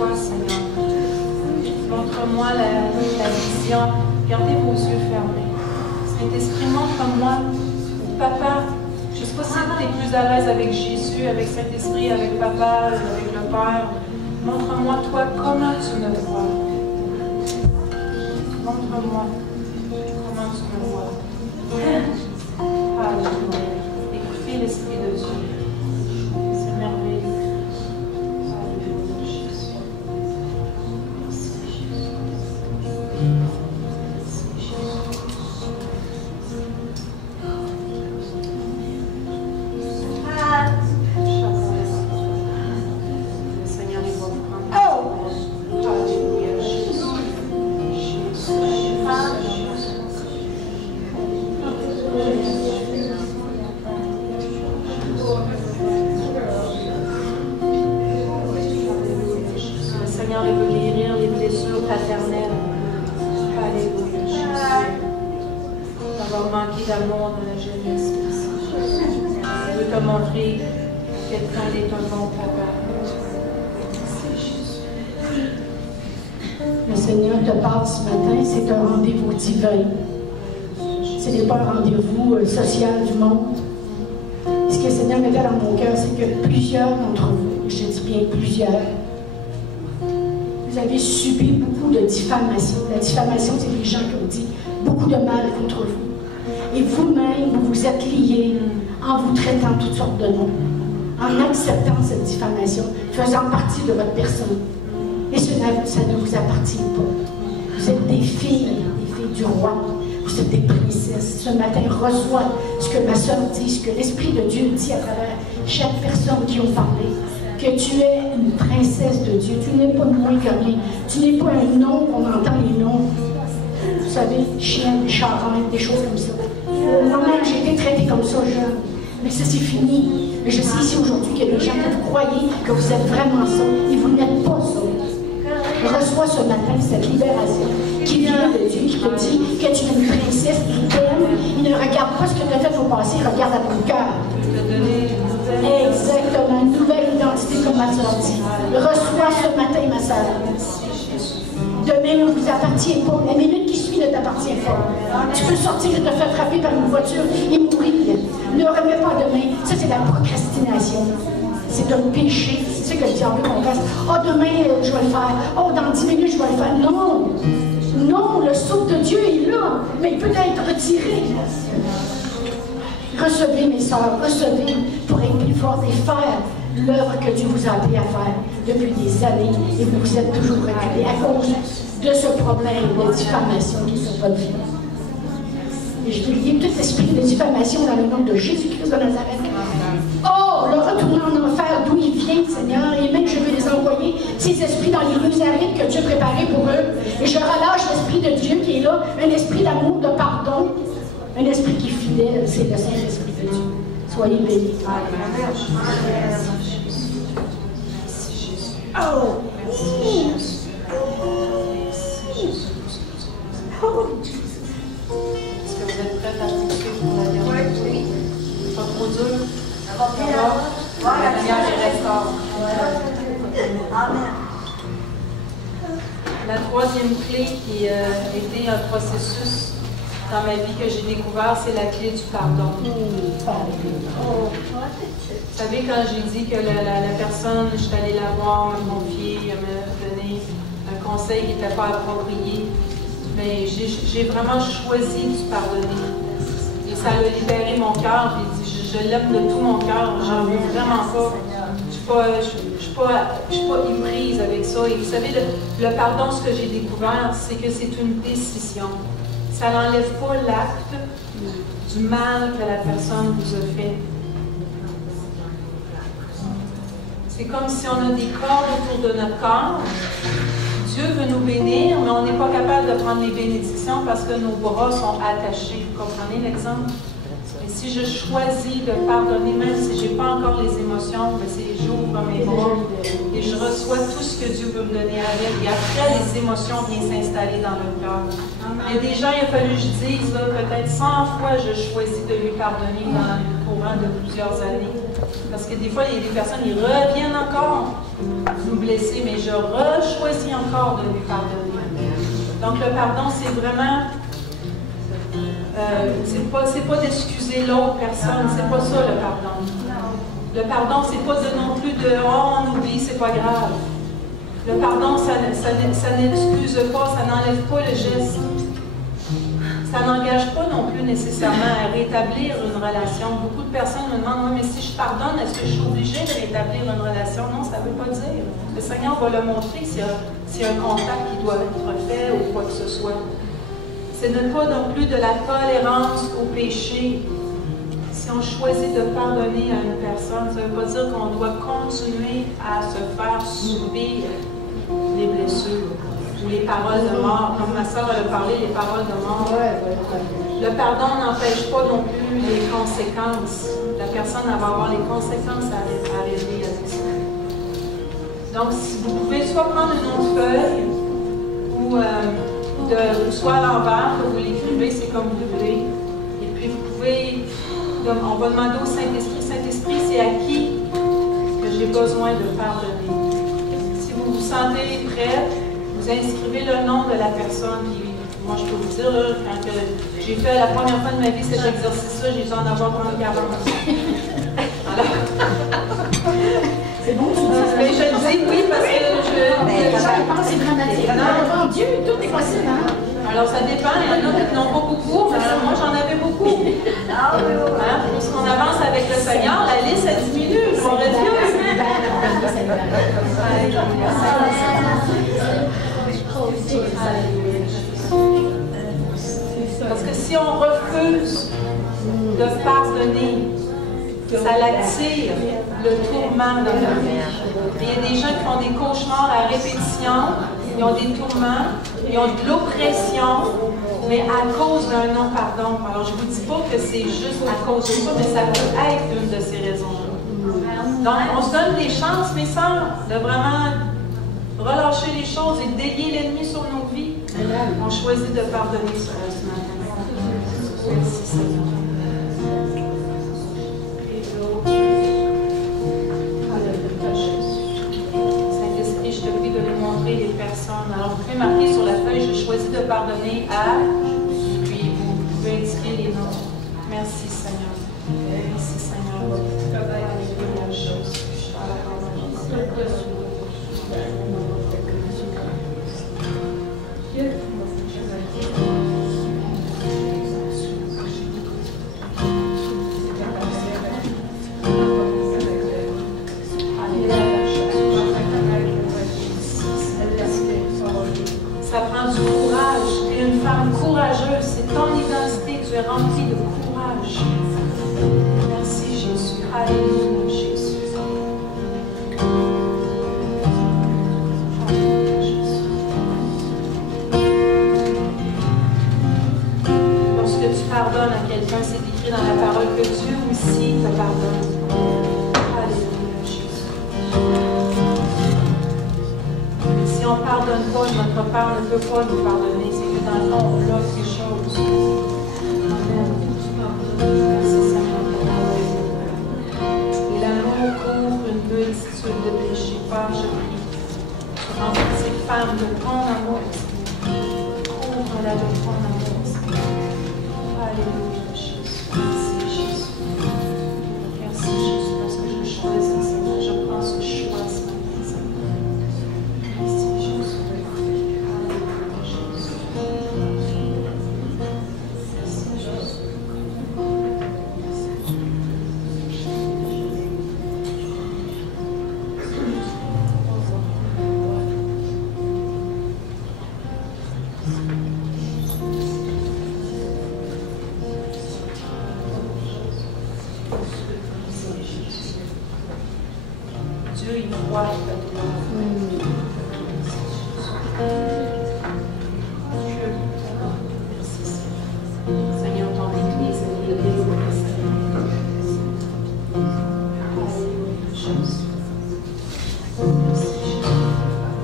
toi, Seigneur. Montre-moi la vision. Gardez vos yeux fermés. Saint-Esprit, montre-moi, Papa. Je ne sais pas si tu es plus à l'aise avec Jésus, avec Saint-Esprit, avec Papa, avec le Père. Montre-moi, toi, comment tu me vois. Montre-moi comment tu me vois. Alléluia. Écoutez l'Esprit de Dieu. C'est merveilleux. Alléluia, Jésus. Merci, Jésus. Merci, Jésus. Le Seigneur est bon. Alléluia, Jésus. Le Seigneur veut guérir les blessures paternelles. Alléluia, Jésus. D'avoir manqué d'amour de la jeunesse. Il veut te montrer à quel point il est un bon papa. Le Seigneur te parle ce matin, c'est un rendez-vous divin. Ce n'est pas un rendez-vous social du monde. Ce que le Seigneur mettait dans mon cœur, c'est que plusieurs d'entre vous, je dis bien plusieurs, vous avez subi beaucoup de diffamation. La diffamation, c'est les gens qui ont dit beaucoup de mal contre vous. Et vous-même, vous vous êtes liés en vous traitant toutes sortes de noms, en acceptant cette diffamation, faisant partie de votre personne. Et ça ne vous appartient pas. Vous êtes des filles du roi. Vous êtes des princesses. Ce matin, reçois ce que ma soeur dit, ce que l'Esprit de Dieu dit à travers chaque personne qui ont parlé. Que tu es une princesse de Dieu. Tu n'es pas moins que rien. Tu n'es pas un nom, on entend les noms. Vous savez, chienne, charogne, des choses comme ça. Moi-même, j'ai été traitée comme ça jeune. Mais ça, c'est fini. Mais je sais ici aujourd'hui qu'il y a des gens que vous croyez que vous êtes vraiment ça. Et vous n'êtes pas ça. Reçois ce matin cette libération qui vient de Dieu, qui te dit que tu es une princesse, qu'il t'aime. Il ne regarde pas ce que tu as fait au passé, il regarde à ton cœur. Exactement, une nouvelle identité comme ma soeur dit. Reçois ce matin, ma soeur. Demain ne vous appartient pas. La minute qui suit ne t'appartient pas. Tu peux sortir et te faire frapper par une voiture et mourir. Ne remets pas demain. Ça, c'est la procrastination. C'est un péché. C'est ce que le diable veut qu'on fasse. Oh, demain, je vais le faire. Oh, dans 10 minutes, je vais le faire. Non. Non, le souffle de Dieu est là, mais il peut être retiré. Recevez, mes soeurs, recevez pour être plus forte et faire l'œuvre que Dieu vous a appelé à faire depuis des années et vous vous êtes toujours reculés à cause de ce problème de diffamation qui est sur votre vie. Et je veux lier tout esprit de diffamation dans le nom de Jésus-Christ de Nazareth. Oh, le retourner en enfer, d'où il vient, Seigneur, et même je veux les envoyer, ces esprits dans les lieux arides que Dieu a préparés pour eux. Et je relâche l'esprit de Dieu qui est là, un esprit d'amour, de pardon, un esprit qui est fidèle, c'est le Saint-Esprit de Dieu. Soyez bénis. Amen. Oh! Est-ce que vous êtes prêts à poursuivre pour la dernière? Oui. Pas trop dur? Ça va bien. La lumière est restaure. Amen. La troisième clé qui a été un processus dans ma vie que j'ai découvert, c'est la clé du pardon. Vous savez, quand j'ai dit que la personne, je suis allée la voir, me confier, me donner un conseil qui n'était pas approprié, mais j'ai vraiment choisi de pardonner. Et ça a libéré mon cœur. Je l'aime de tout mon cœur. J'en veux vraiment pas. Je suis pas éprise avec ça. Et vous savez, le pardon, ce que j'ai découvert, c'est que c'est une décision. Ça n'enlève pas l'acte du mal que la personne vous a fait. C'est comme si on a des cordes autour de notre corps. Dieu veut nous bénir, mais on n'est pas capable de prendre les bénédictions parce que nos bras sont attachés. Vous comprenez l'exemple? Et si je choisis de pardonner, même si je n'ai pas encore les émotions, j'ouvre mes bras et je reçois tout ce que Dieu veut me donner avec. Et après, les émotions viennent s'installer dans le cœur. Il y a des gens, il a fallu que je dise, peut-être 100 fois, je choisis de lui pardonner dans le courant de plusieurs années. Parce que des fois, il y a des personnes, ils reviennent encore nous blesser, mais je choisis encore de lui pardonner. Donc le pardon, c'est vraiment, c'est pas d'excuser l'autre personne, c'est pas ça le pardon. Le pardon, c'est pas non plus de « oh, on oublie, c'est pas grave ». Le pardon, ça n'excuse pas, ça n'enlève pas le geste. Ça n'engage pas non plus nécessairement à rétablir une relation. Beaucoup de personnes me demandent « mais si je pardonne, est-ce que je suis obligée de rétablir une relation ?» Non, ça ne veut pas dire. Le Seigneur va le montrer s'il y a un contact qui doit être fait ou quoi que ce soit. Ce n'est pas non plus de la tolérance au péché. Si on choisit de pardonner à une personne, ça ne veut pas dire qu'on doit continuer à se faire subir les blessures ou les paroles de mort. Comme ma soeur a parlé, les paroles de mort. Le pardon n'empêche pas non plus les conséquences. La personne va avoir les conséquences à régler avec ça. Donc, si vous pouvez soit prendre une autre feuille ou soit à l'envers, que vous l'écrivez, c'est comme vous voulez. Et puis, vous pouvez, on va demander au Saint-Esprit, Saint-Esprit, c'est à qui que j'ai besoin de pardonner. Si vous vous sentez prête, vous inscrivez le nom de la personne. Puis, moi, je peux vous dire, là, quand j'ai fait la première fois de ma vie cet exercice-là, j'ai dû en avoir pendant 40 ans. Alors, c'est bon, tu dis. Mais je le dis, oui, parce que les gens pensent que c'est dramatique. Devant Dieu, tout est possible, hein? Alors, ça dépend. Il y en a qui n'ont pas beaucoup. Alors, moi, j'en avais beaucoup. Puisqu'on avance avec le Seigneur, la liste, elle diminue. Gloire à Dieu. Parce que si on refuse de pardonner, ça l'attire le tourment dans la vie. Il y a des gens qui font des cauchemars à répétition, ils ont des tourments, ils ont de l'oppression, mais à cause d'un non-pardon. Alors, je ne vous dis pas que c'est juste à cause de ça, mais ça peut être une de ces raisons-là. Donc, on se donne des chances, mes sœurs, de vraiment relâcher les choses et délier l'ennemi sur nos vies. On choisit de pardonner ce matin. Merci, Seigneur. Saint-Esprit, je te prie de nous montrer les personnes. Alors, vous pouvez marquer sur la feuille, je choisis de pardonner à, puis vous pouvez indiquer les noms. Merci, Seigneur. Merci, Seigneur. Ça prend du courage. Tu es une femme courageuse. C'est ton identité. Tu es remplie de courage. Merci, Jésus. Alléluia, Jésus. Lorsque tu pardonnes à quelqu'un, c'est écrit dans la parole que Dieu aussi te pardonne. Alléluia, Jésus. Si on ne pardonne pas, notre Père ne peut pas nous pardonner. C'est que dans le fond, on bloque les choses. Amen. Merci, Seigneur. Et l'amour couvre une multitude de péchés. Père, je prie. Je remplis ces femmes de ton amour. Couvre-la de ton amour. Alléluia, Jésus. Merci, Jésus. Merci, Jésus, parce que je choisis, Seigneur. Je prends ce choix ce matin, Seigneur. Merci, Jésus. Alléluia, Jésus. Merci, Jésus. Dieu, il croit que toi. Seigneur, ton Église est l'Église de Christ. Alléluia, Jésus. Merci, Jésus.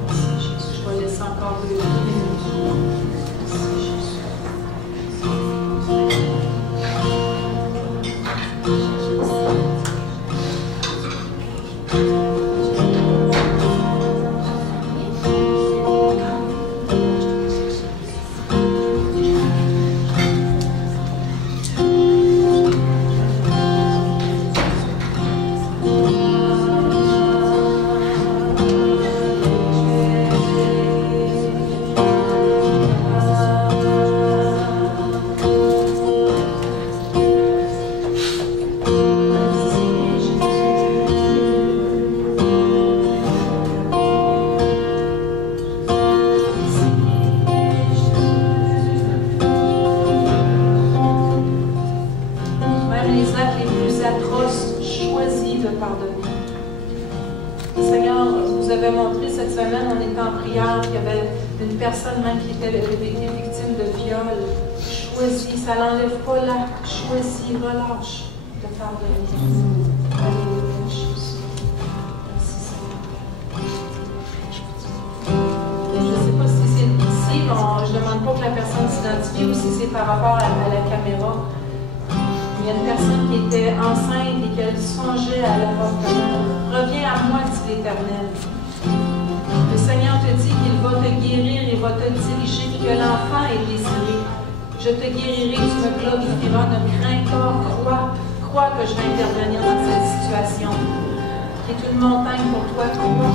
Merci, Jésus. Je vais laisser encore 2 minutes. Merci, Jésus. d'une personne même qui était victime de viol. Choisis, ça n'enlève pas l'acte. Choisis, relâche de pardonner. Alléluia, Jésus. Merci Seigneur. Je ne sais pas si c'est ici, bon, je ne demande pas que la personne s'identifie ou si c'est par rapport à la caméra. Il y a une personne qui était enceinte et qu'elle songeait à l'avortement. Reviens à moi, dit l'Éternel. Le Seigneur te dit qu'il va te guérir et va te diriger, que l'enfant est désiré. Je te guérirai, tu me glorifieras, ne crains pas, crois que je vais intervenir dans cette situation, qui est une montagne pour toi, crois.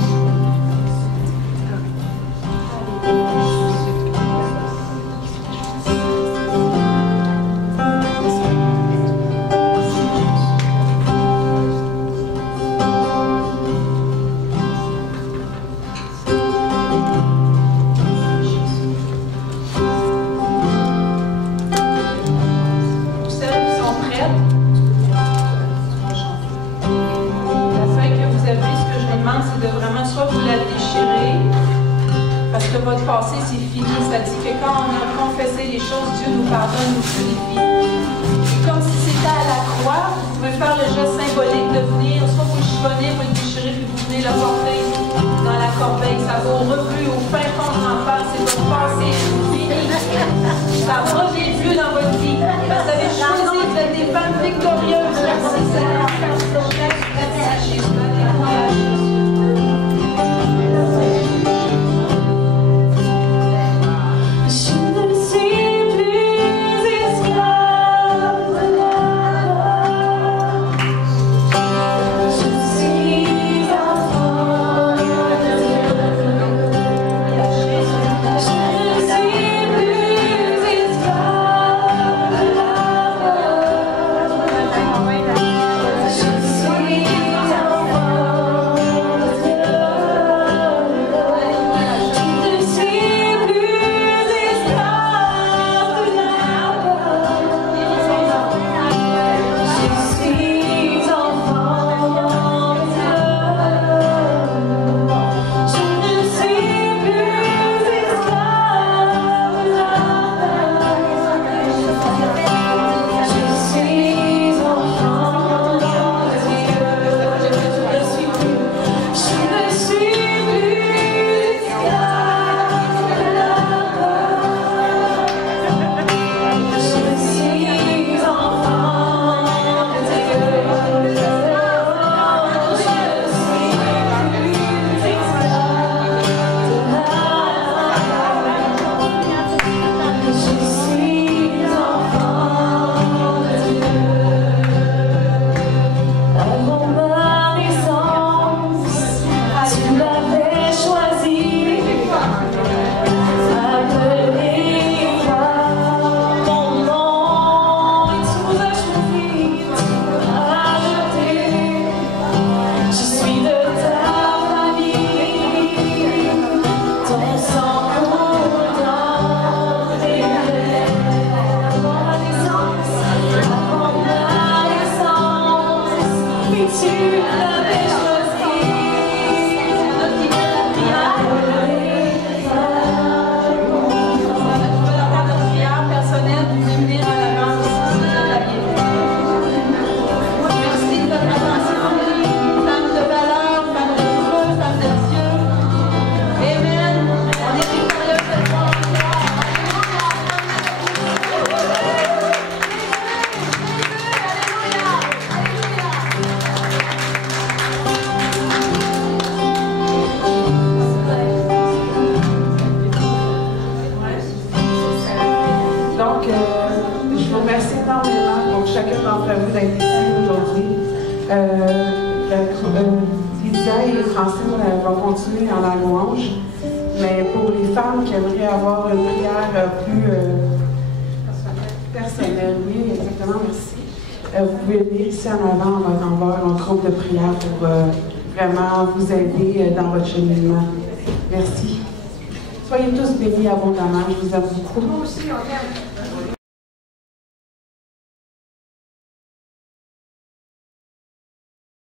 Votre passé, c'est fini. Ça dit que quand on a confessé les choses, Dieu nous pardonne, nous purifie. Et comme si c'était à la croix, vous pouvez faire le geste symbolique de venir, soit vous le chiffonnez, vous le déchirez, puis vous venez le porter dans la corbeille. Ça va au rebut, au fin fond de l'enfer. C'est votre passé, c'est fini. Ça ne revient plus dans votre vie. Vous avez choisi, vous êtes des femmes victorieuses. Merci Seigneur. Merci Jésus. Alléluia, Jésus. Lydia et Francine vont continuer dans la louange, mais pour les femmes qui aimeraient avoir une prière plus personnelle, oui, exactement, merci. Vous pouvez venir ici en avant, on va avoir un groupe de prière pour vraiment vous aider dans votre cheminement. Merci. Soyez tous bénis abondamment, je vous aime beaucoup. Moi aussi, on t'aime.